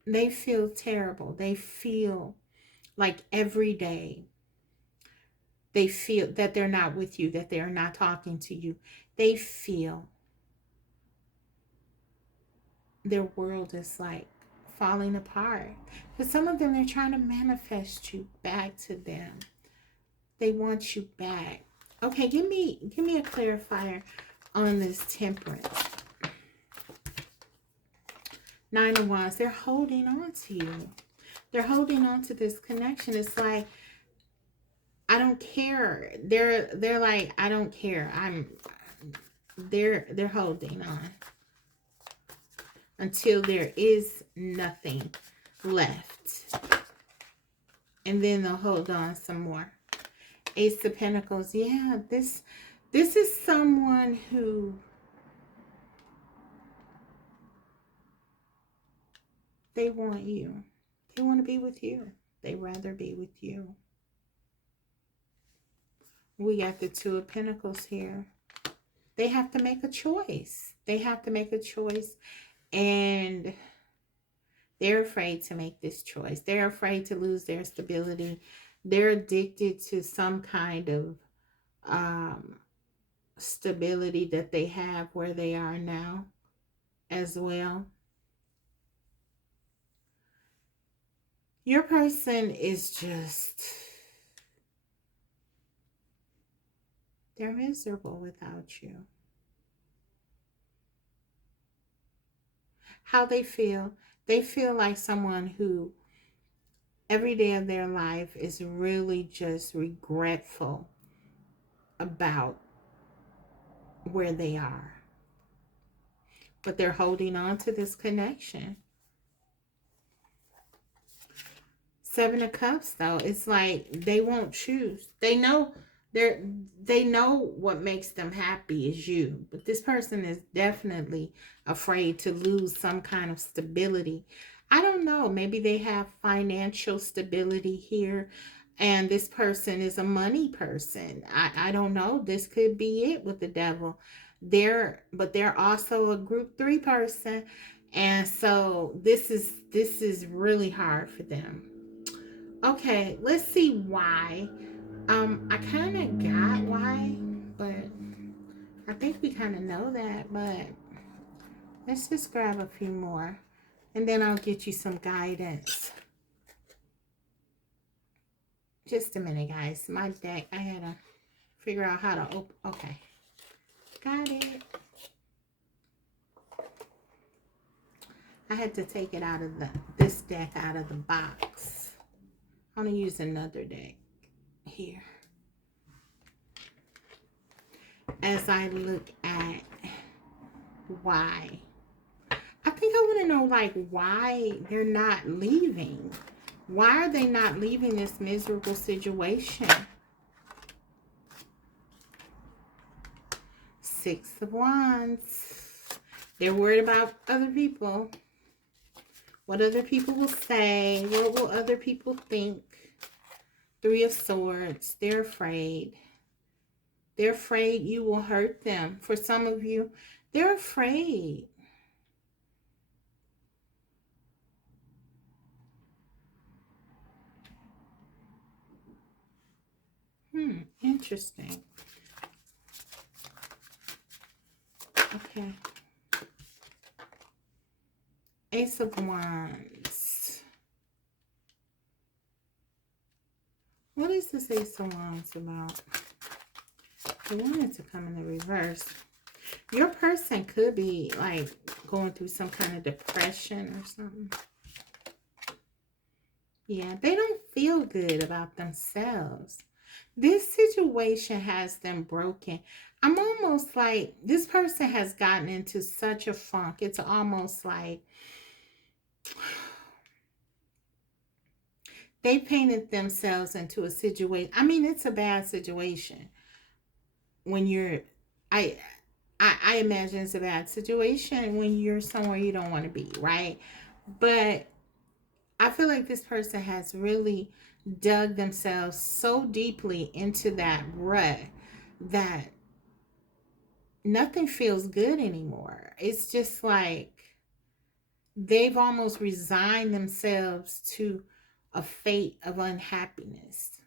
They feel terrible. They feel like every day they feel that they're not with you, that they're not talking to you. They feel their world is like falling apart. For some of them, they're trying to manifest you back to them. They want you back. Okay, give me a clarifier on this Temperance. Nine of Wands. They're holding on to you. They're holding on to this connection. It's like, I don't care. They're like, I don't care. They're holding on until there is nothing left. And then they'll hold on some more. Ace of Pentacles. Yeah, this is someone who they want you. They want to be with you. They rather be with you. We got the Two of Pentacles here. They have to make a choice. They have to make a choice, and they're afraid to make this choice. They're afraid to lose their stability. They're addicted to some kind of stability that they have where they are now as well. Your person is just, they're miserable without you. How they feel like someone who every day of their life is really just regretful about where they are. But they're holding on to this connection. Seven of Cups, though, it's like they won't choose. They know they know what makes them happy is you. But this person is definitely afraid to lose some kind of stability. I don't know. Maybe they have financial stability here, and this person is a money person. I don't know. This could be it with the devil. But they're also a group 3 person. And so this is really hard for them. Okay, let's see why. I kind of got why, but I think we kind of know that, but let's just grab a few more and then I'll get you some guidance. Just a minute, guys. My deck, I gotta figure out how to open. Okay, got it. I had to take it out of this deck out of the box. I'm gonna use another deck here as I look at why. I think I want to know, like, why they're not leaving. Why are they not leaving this miserable situation? Six of Wands. They're worried about other people. What other people will say. What will other people think? Three of Swords. They're afraid. They're afraid you will hurt them. For some of you, they're afraid. Interesting. Okay. Ace of Wands. What is this Ace of Wands about? I wanted to come in the reverse. Your person could be like going through some kind of depression or something. Yeah, they don't feel good about themselves. This situation has them broken. I'm almost like this person has gotten into such a funk. It's almost like they painted themselves into a situation. I mean, it's a bad situation when you're I I imagine it's a bad situation when you're somewhere you don't want to be, right? But I feel like this person has really dug themselves so deeply into that rut that nothing feels good anymore. It's just like they've almost resigned themselves to a fate of unhappiness.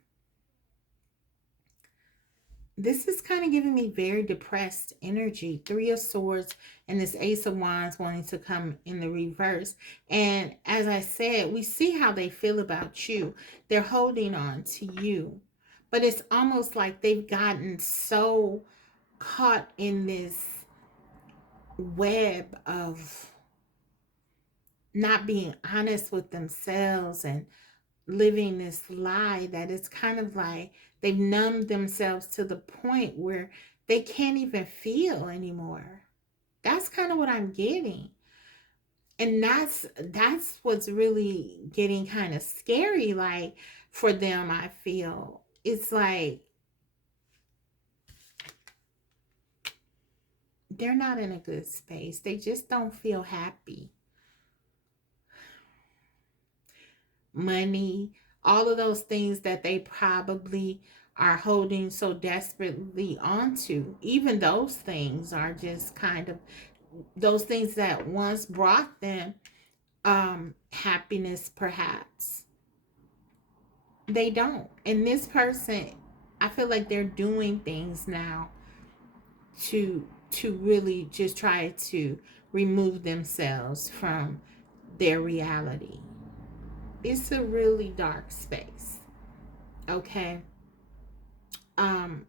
This is kind of giving me very depressed energy. Three of Swords and this Ace of Wands wanting to come in the reverse. And as I said, we see how they feel about you. They're holding on to you. But it's almost like they've gotten so caught in this web of not being honest with themselves and living this lie that it's kind of like they've numbed themselves to the point where they can't even feel anymore. That's kind of what I'm getting. And that's what's really getting kind of scary, like, for them. I feel it's like they're not in a good space. They just don't feel happy. Money, all of those things that they probably are holding so desperately onto, even those things are just kind of those things that once brought them happiness, perhaps they don't. And this person, I feel like they're doing things now to really just try to remove themselves from their reality. It's a really dark space. Okay. Um,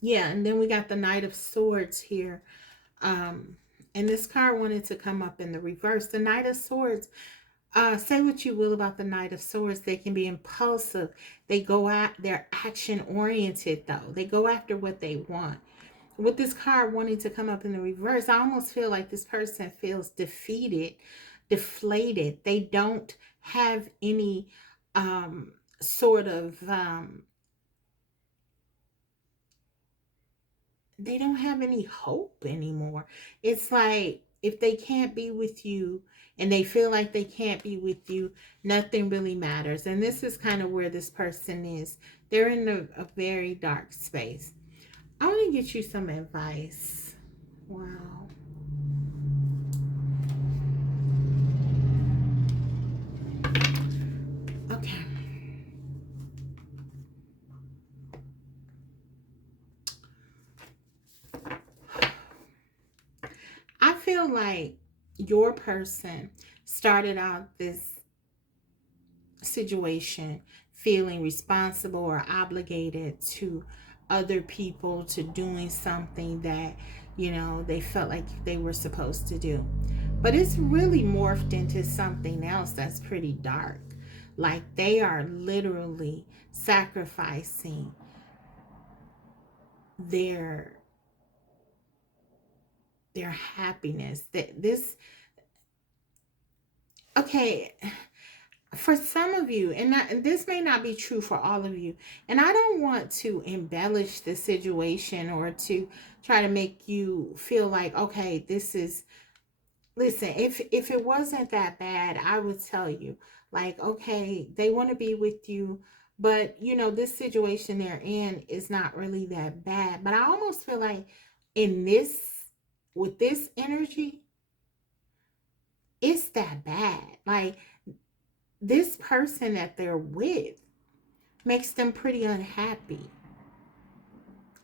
yeah, and then we got the Knight of Swords here. Um, and this card wanted to come up in the reverse. The Knight of Swords, say what you will about the Knight of Swords, they can be impulsive. They go out, they're action oriented though. They go after what they want. With this card wanting to come up in the reverse, I almost feel like this person feels defeated, deflated. They don't have any sort of they don't have any hope anymore. It's like if they can't be with you and they feel like they can't be with you, nothing really matters. And this is kind of where this person is. They're in a very dark space. I want to get you some advice. Wow. like your person started out this situation feeling responsible or obligated to other people, to doing something that, they felt like they were supposed to do. But it's really morphed into something else that's pretty dark. Like they are literally sacrificing their happiness. That this Okay, for some of you, and this may not be true for all of you, and I don't want to embellish the situation or to try to make you feel like, okay, this is, listen, if it wasn't that bad, I would tell you, like, okay, they want to be with you, but this situation they're in is not really that bad. But I almost feel like in this, with this energy, it's that bad. Like, this person that they're with makes them pretty unhappy.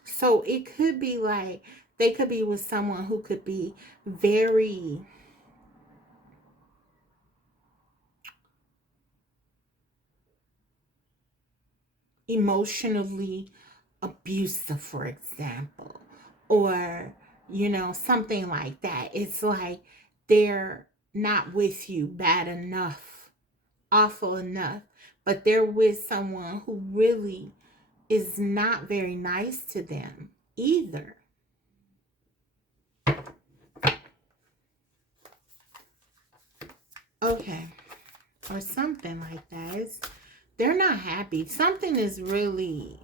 So it could be like they could be with someone who could be very emotionally abusive, for example, or, something like that. It's like they're not with you bad enough, awful enough, but they're with someone who really is not very nice to them either. Okay. Or something like that. They're not happy. Something is really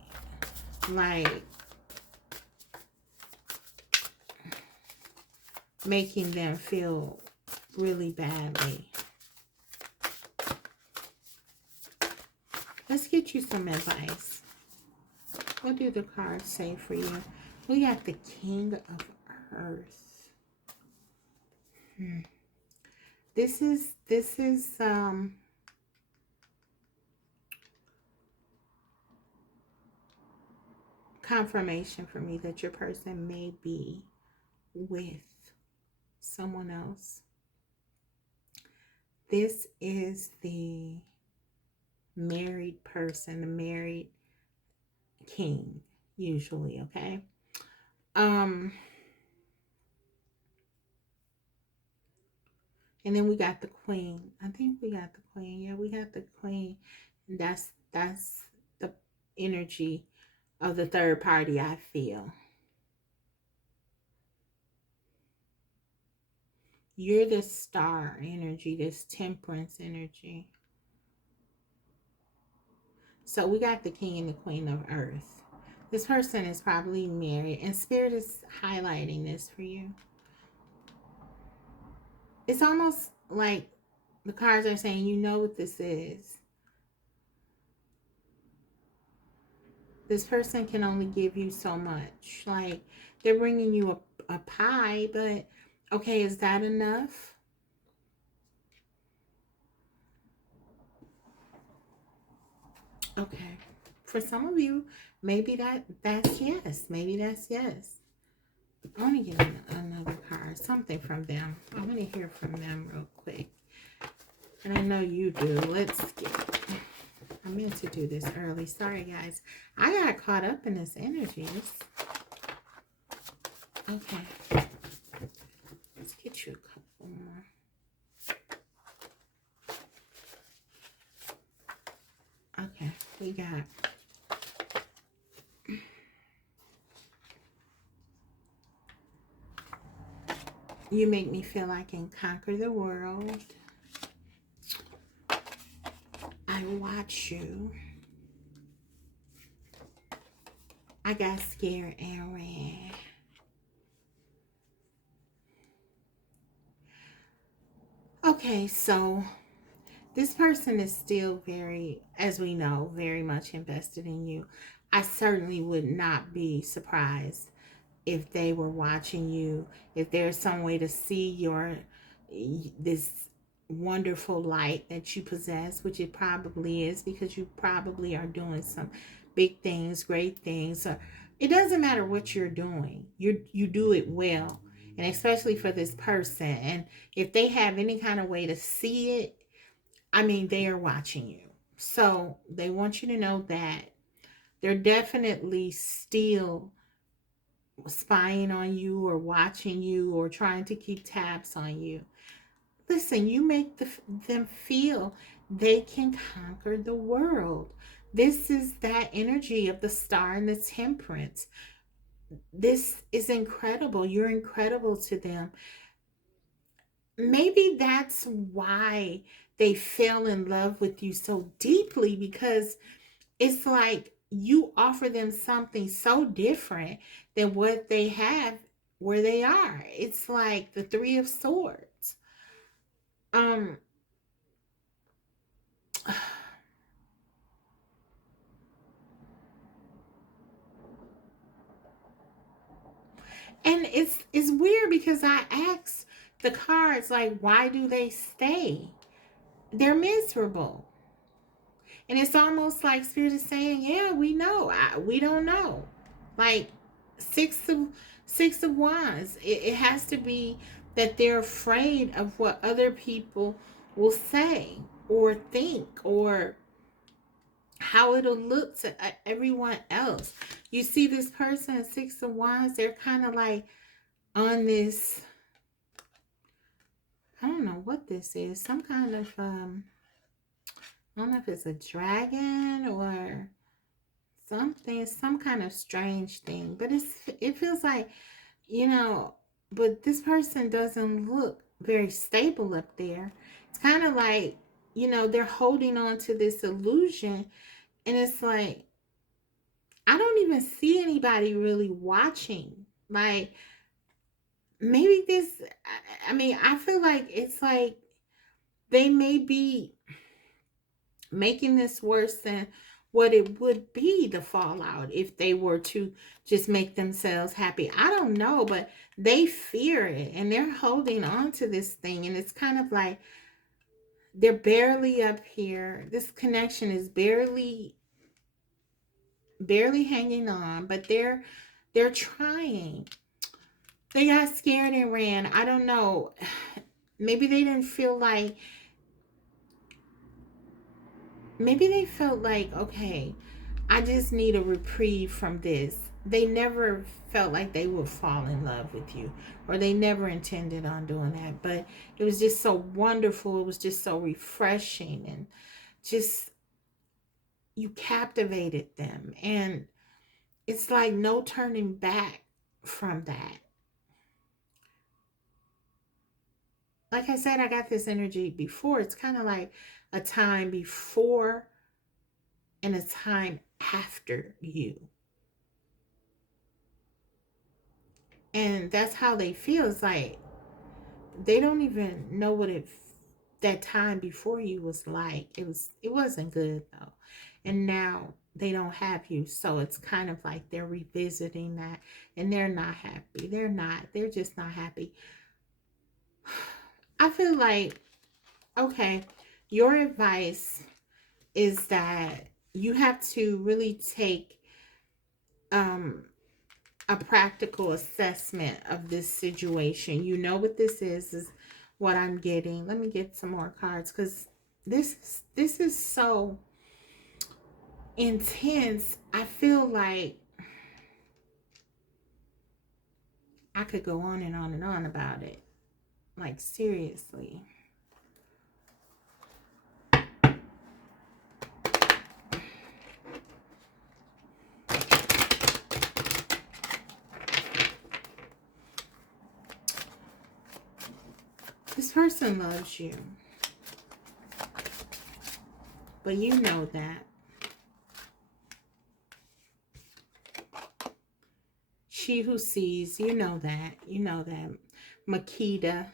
like making them feel really badly. Let's get you some advice. What do the cards say for you? We got the King of Earth. This is confirmation for me that your person may be with someone else. This is the married person, the married king, usually, okay? And then we got the queen. I think we got the queen. Yeah, we got the queen. And that's the energy of the third party, I feel. You're the star energy, this temperance energy. So we got the king and the queen of earth. This person is probably married, and spirit is highlighting this for you. It's almost like the cards are saying, you know what this is. This person can only give you so much. Like, they're bringing you a pie, but okay, is that enough? Okay. For some of you, maybe that's yes. Maybe that's yes. I want to get another card, something from them. I want to hear from them real quick. And I know you do. Let's get... I meant to do this early. Sorry, guys. I got caught up in this energy. Okay. Let's get you a couple more. Okay. We got... You make me feel I can conquer the world. I watch you. I got scared and ran. Okay, so this person is still very, as we know, very much invested in you. I certainly would not be surprised if they were watching you, if there's some way to see this wonderful light that you possess, which it probably is, because you probably are doing some big things, great things. Or it doesn't matter what you're doing. You do it well. and especially for this person. And if they have any kind of way to see it, I mean, they are watching you. So they want you to know that they're definitely still spying on you or watching you or trying to keep tabs on you. Listen, you make them feel they can conquer the world. This is that energy of the star and the temperance. This is incredible. You're incredible to them. Maybe that's why they fell in love with you so deeply, because it's like you offer them something so different than what they have where they are. It's like the Three of Swords. Um and it's weird because I asked the cards, like, why do they stay? They're miserable. And it's almost like Spirit is saying, yeah, we know. We don't know. Like six of six of wands. It has to be that they're afraid of what other people will say or think, or how it'll look to everyone else. You see this person, six of wands, they're kind of like on this, I don't know what this is, some kind of I don't know if it's a dragon or something, some kind of strange thing, but it feels like, you know, but this person doesn't look very stable up there. It's kind of like, you know, they're holding on to this illusion, and it's like I don't even see anybody really watching. Like maybe this, I mean, I feel like it's like they may be making this worse than what it would be, the fallout, if they were to just make themselves happy. I don't know, but they fear it and they're holding on to this thing, and it's kind of like they're barely up here. This connection is barely hanging on, but they're trying. They got scared and ran. I don't know. Maybe they didn't feel like, maybe they felt like, okay, I just need a reprieve from this. They never felt like they would fall in love with you, or they never intended on doing that. But it was just so wonderful. It was just so refreshing, and just you captivated them. And it's like no turning back from that. Like I said, I got this energy before. It's kind of like a time before and a time after you. And that's how they feel. It's like they don't even know what that time before you was like. It wasn't good though. And now they don't have you. So it's kind of like they're revisiting that, and they're not happy. They're just not happy. I feel like, okay, your advice is that you have to really take um a practical assessment of this situation. You know what this is what I'm getting. Let me get some more cards, because this is so intense. I feel like I could go on and on and on about it. Like seriously. This person loves you, but you know that. She who sees, you know that. You know that. Makita,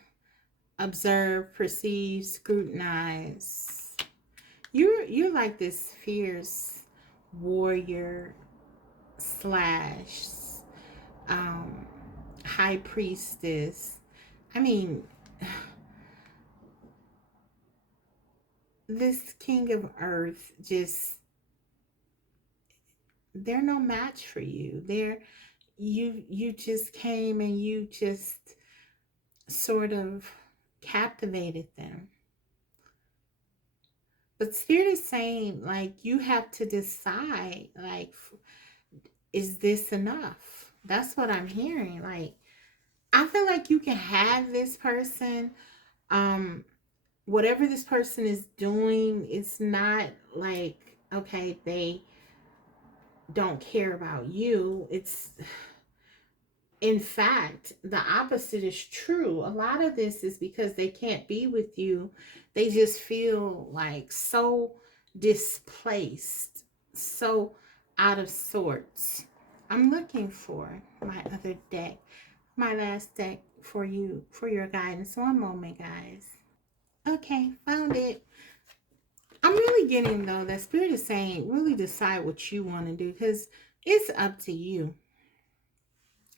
observe, perceive, scrutinize. You're like this fierce warrior slash um high priestess. I mean, this king of earth, just, they're no match for you. You just came and you just sort of captivated them. But Spirit is saying, like, you have to decide, like, is this enough? That's what I'm hearing. Like, I feel like you can have this person. Um, Whatever this person is doing, it's not like, okay, they don't care about you. It's, in fact, the opposite is true. A lot of this is because they can't be with you. They just feel like so displaced, so out of sorts. I'm looking for my other deck, my last deck for you, for your guidance. One moment, guys. Okay, found it. I'm really getting, though, that Spirit is saying really decide what you want to do, because it's up to you.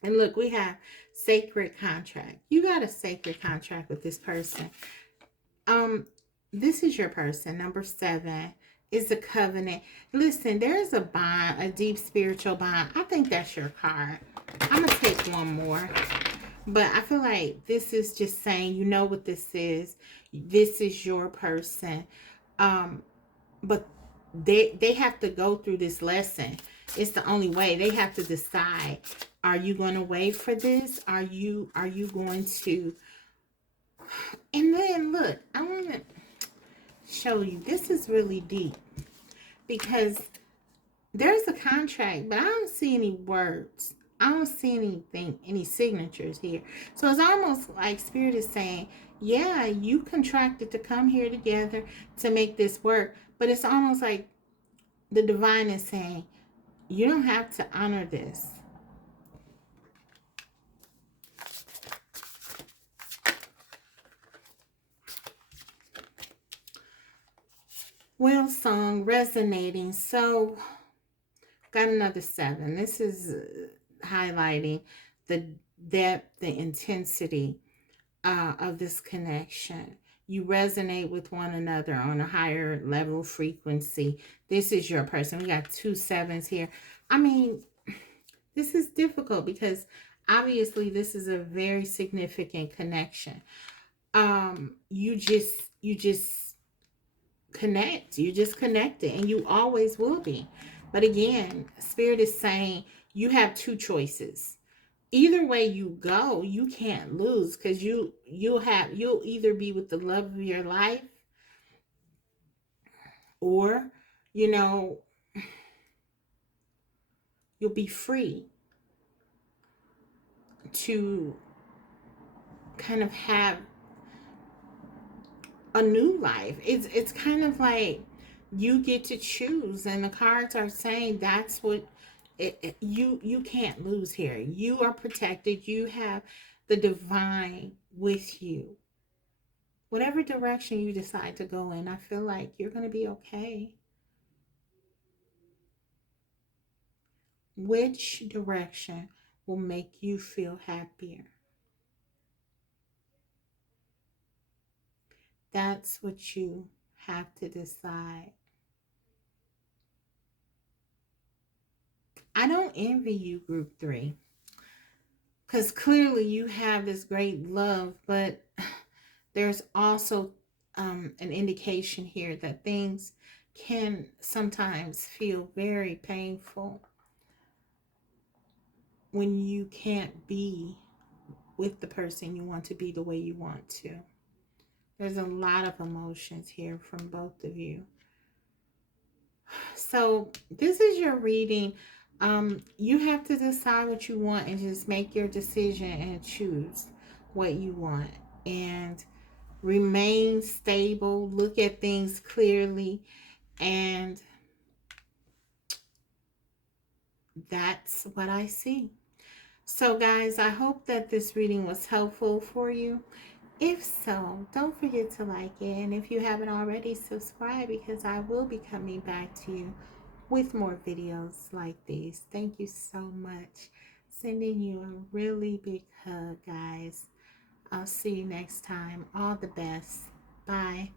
And look, we have sacred contract. You got a sacred contract with this person. Um, this is your person. Number 7 is the covenant. Listen, there is a bond, a deep spiritual bond. I think that's your card. I'm gonna take one more. But I feel like this is just saying, you know what this is. This is your person. But they have to go through this lesson. It's the only way. They have to decide, are you going to wait for this? Are you going to? And then look, I want to show you, this is really deep, because there's a contract, but I don't see any words. I don't see anything, any signatures here. So it's almost like Spirit is saying, yeah, you contracted to come here together to make this work, but it's almost like the divine is saying, you don't have to honor this. Well, song resonating. So, got another 7. This is highlighting the depth, the intensity of this connection. You resonate with one another on a higher level frequency. This is your person. We got 2 7s here. I mean, this is difficult because obviously this is a very significant connection. You just connect. You just connected, and you always will be. But again, Spirit is saying you have 2 choices. Either way you go, you can't lose, because you'll either be with the love of your life, or you know you'll be free to kind of have a new life. It's kind of like you get to choose, and the cards are saying that's what you can't lose here. You are protected. You have the divine with you. Whatever direction you decide to go in, I feel like you're going to be okay. Which direction will make you feel happier? That's what you have to decide. I don't envy you, group 3, because clearly you have this great love, but there's also an indication here that things can sometimes feel very painful when you can't be with the person you want to be the way you want to. There's a lot of emotions here from both of you. So this is your reading. You have to decide what you want and just make your decision and choose what you want. And remain stable. Look at things clearly. And that's what I see. So guys, I hope that this reading was helpful for you. If so, don't forget to like it. And if you haven't already, subscribe, because I will be coming back to you with more videos like these. Thank you so much. Sending you a really big hug, guys. I'll see you next time. All the best. Bye.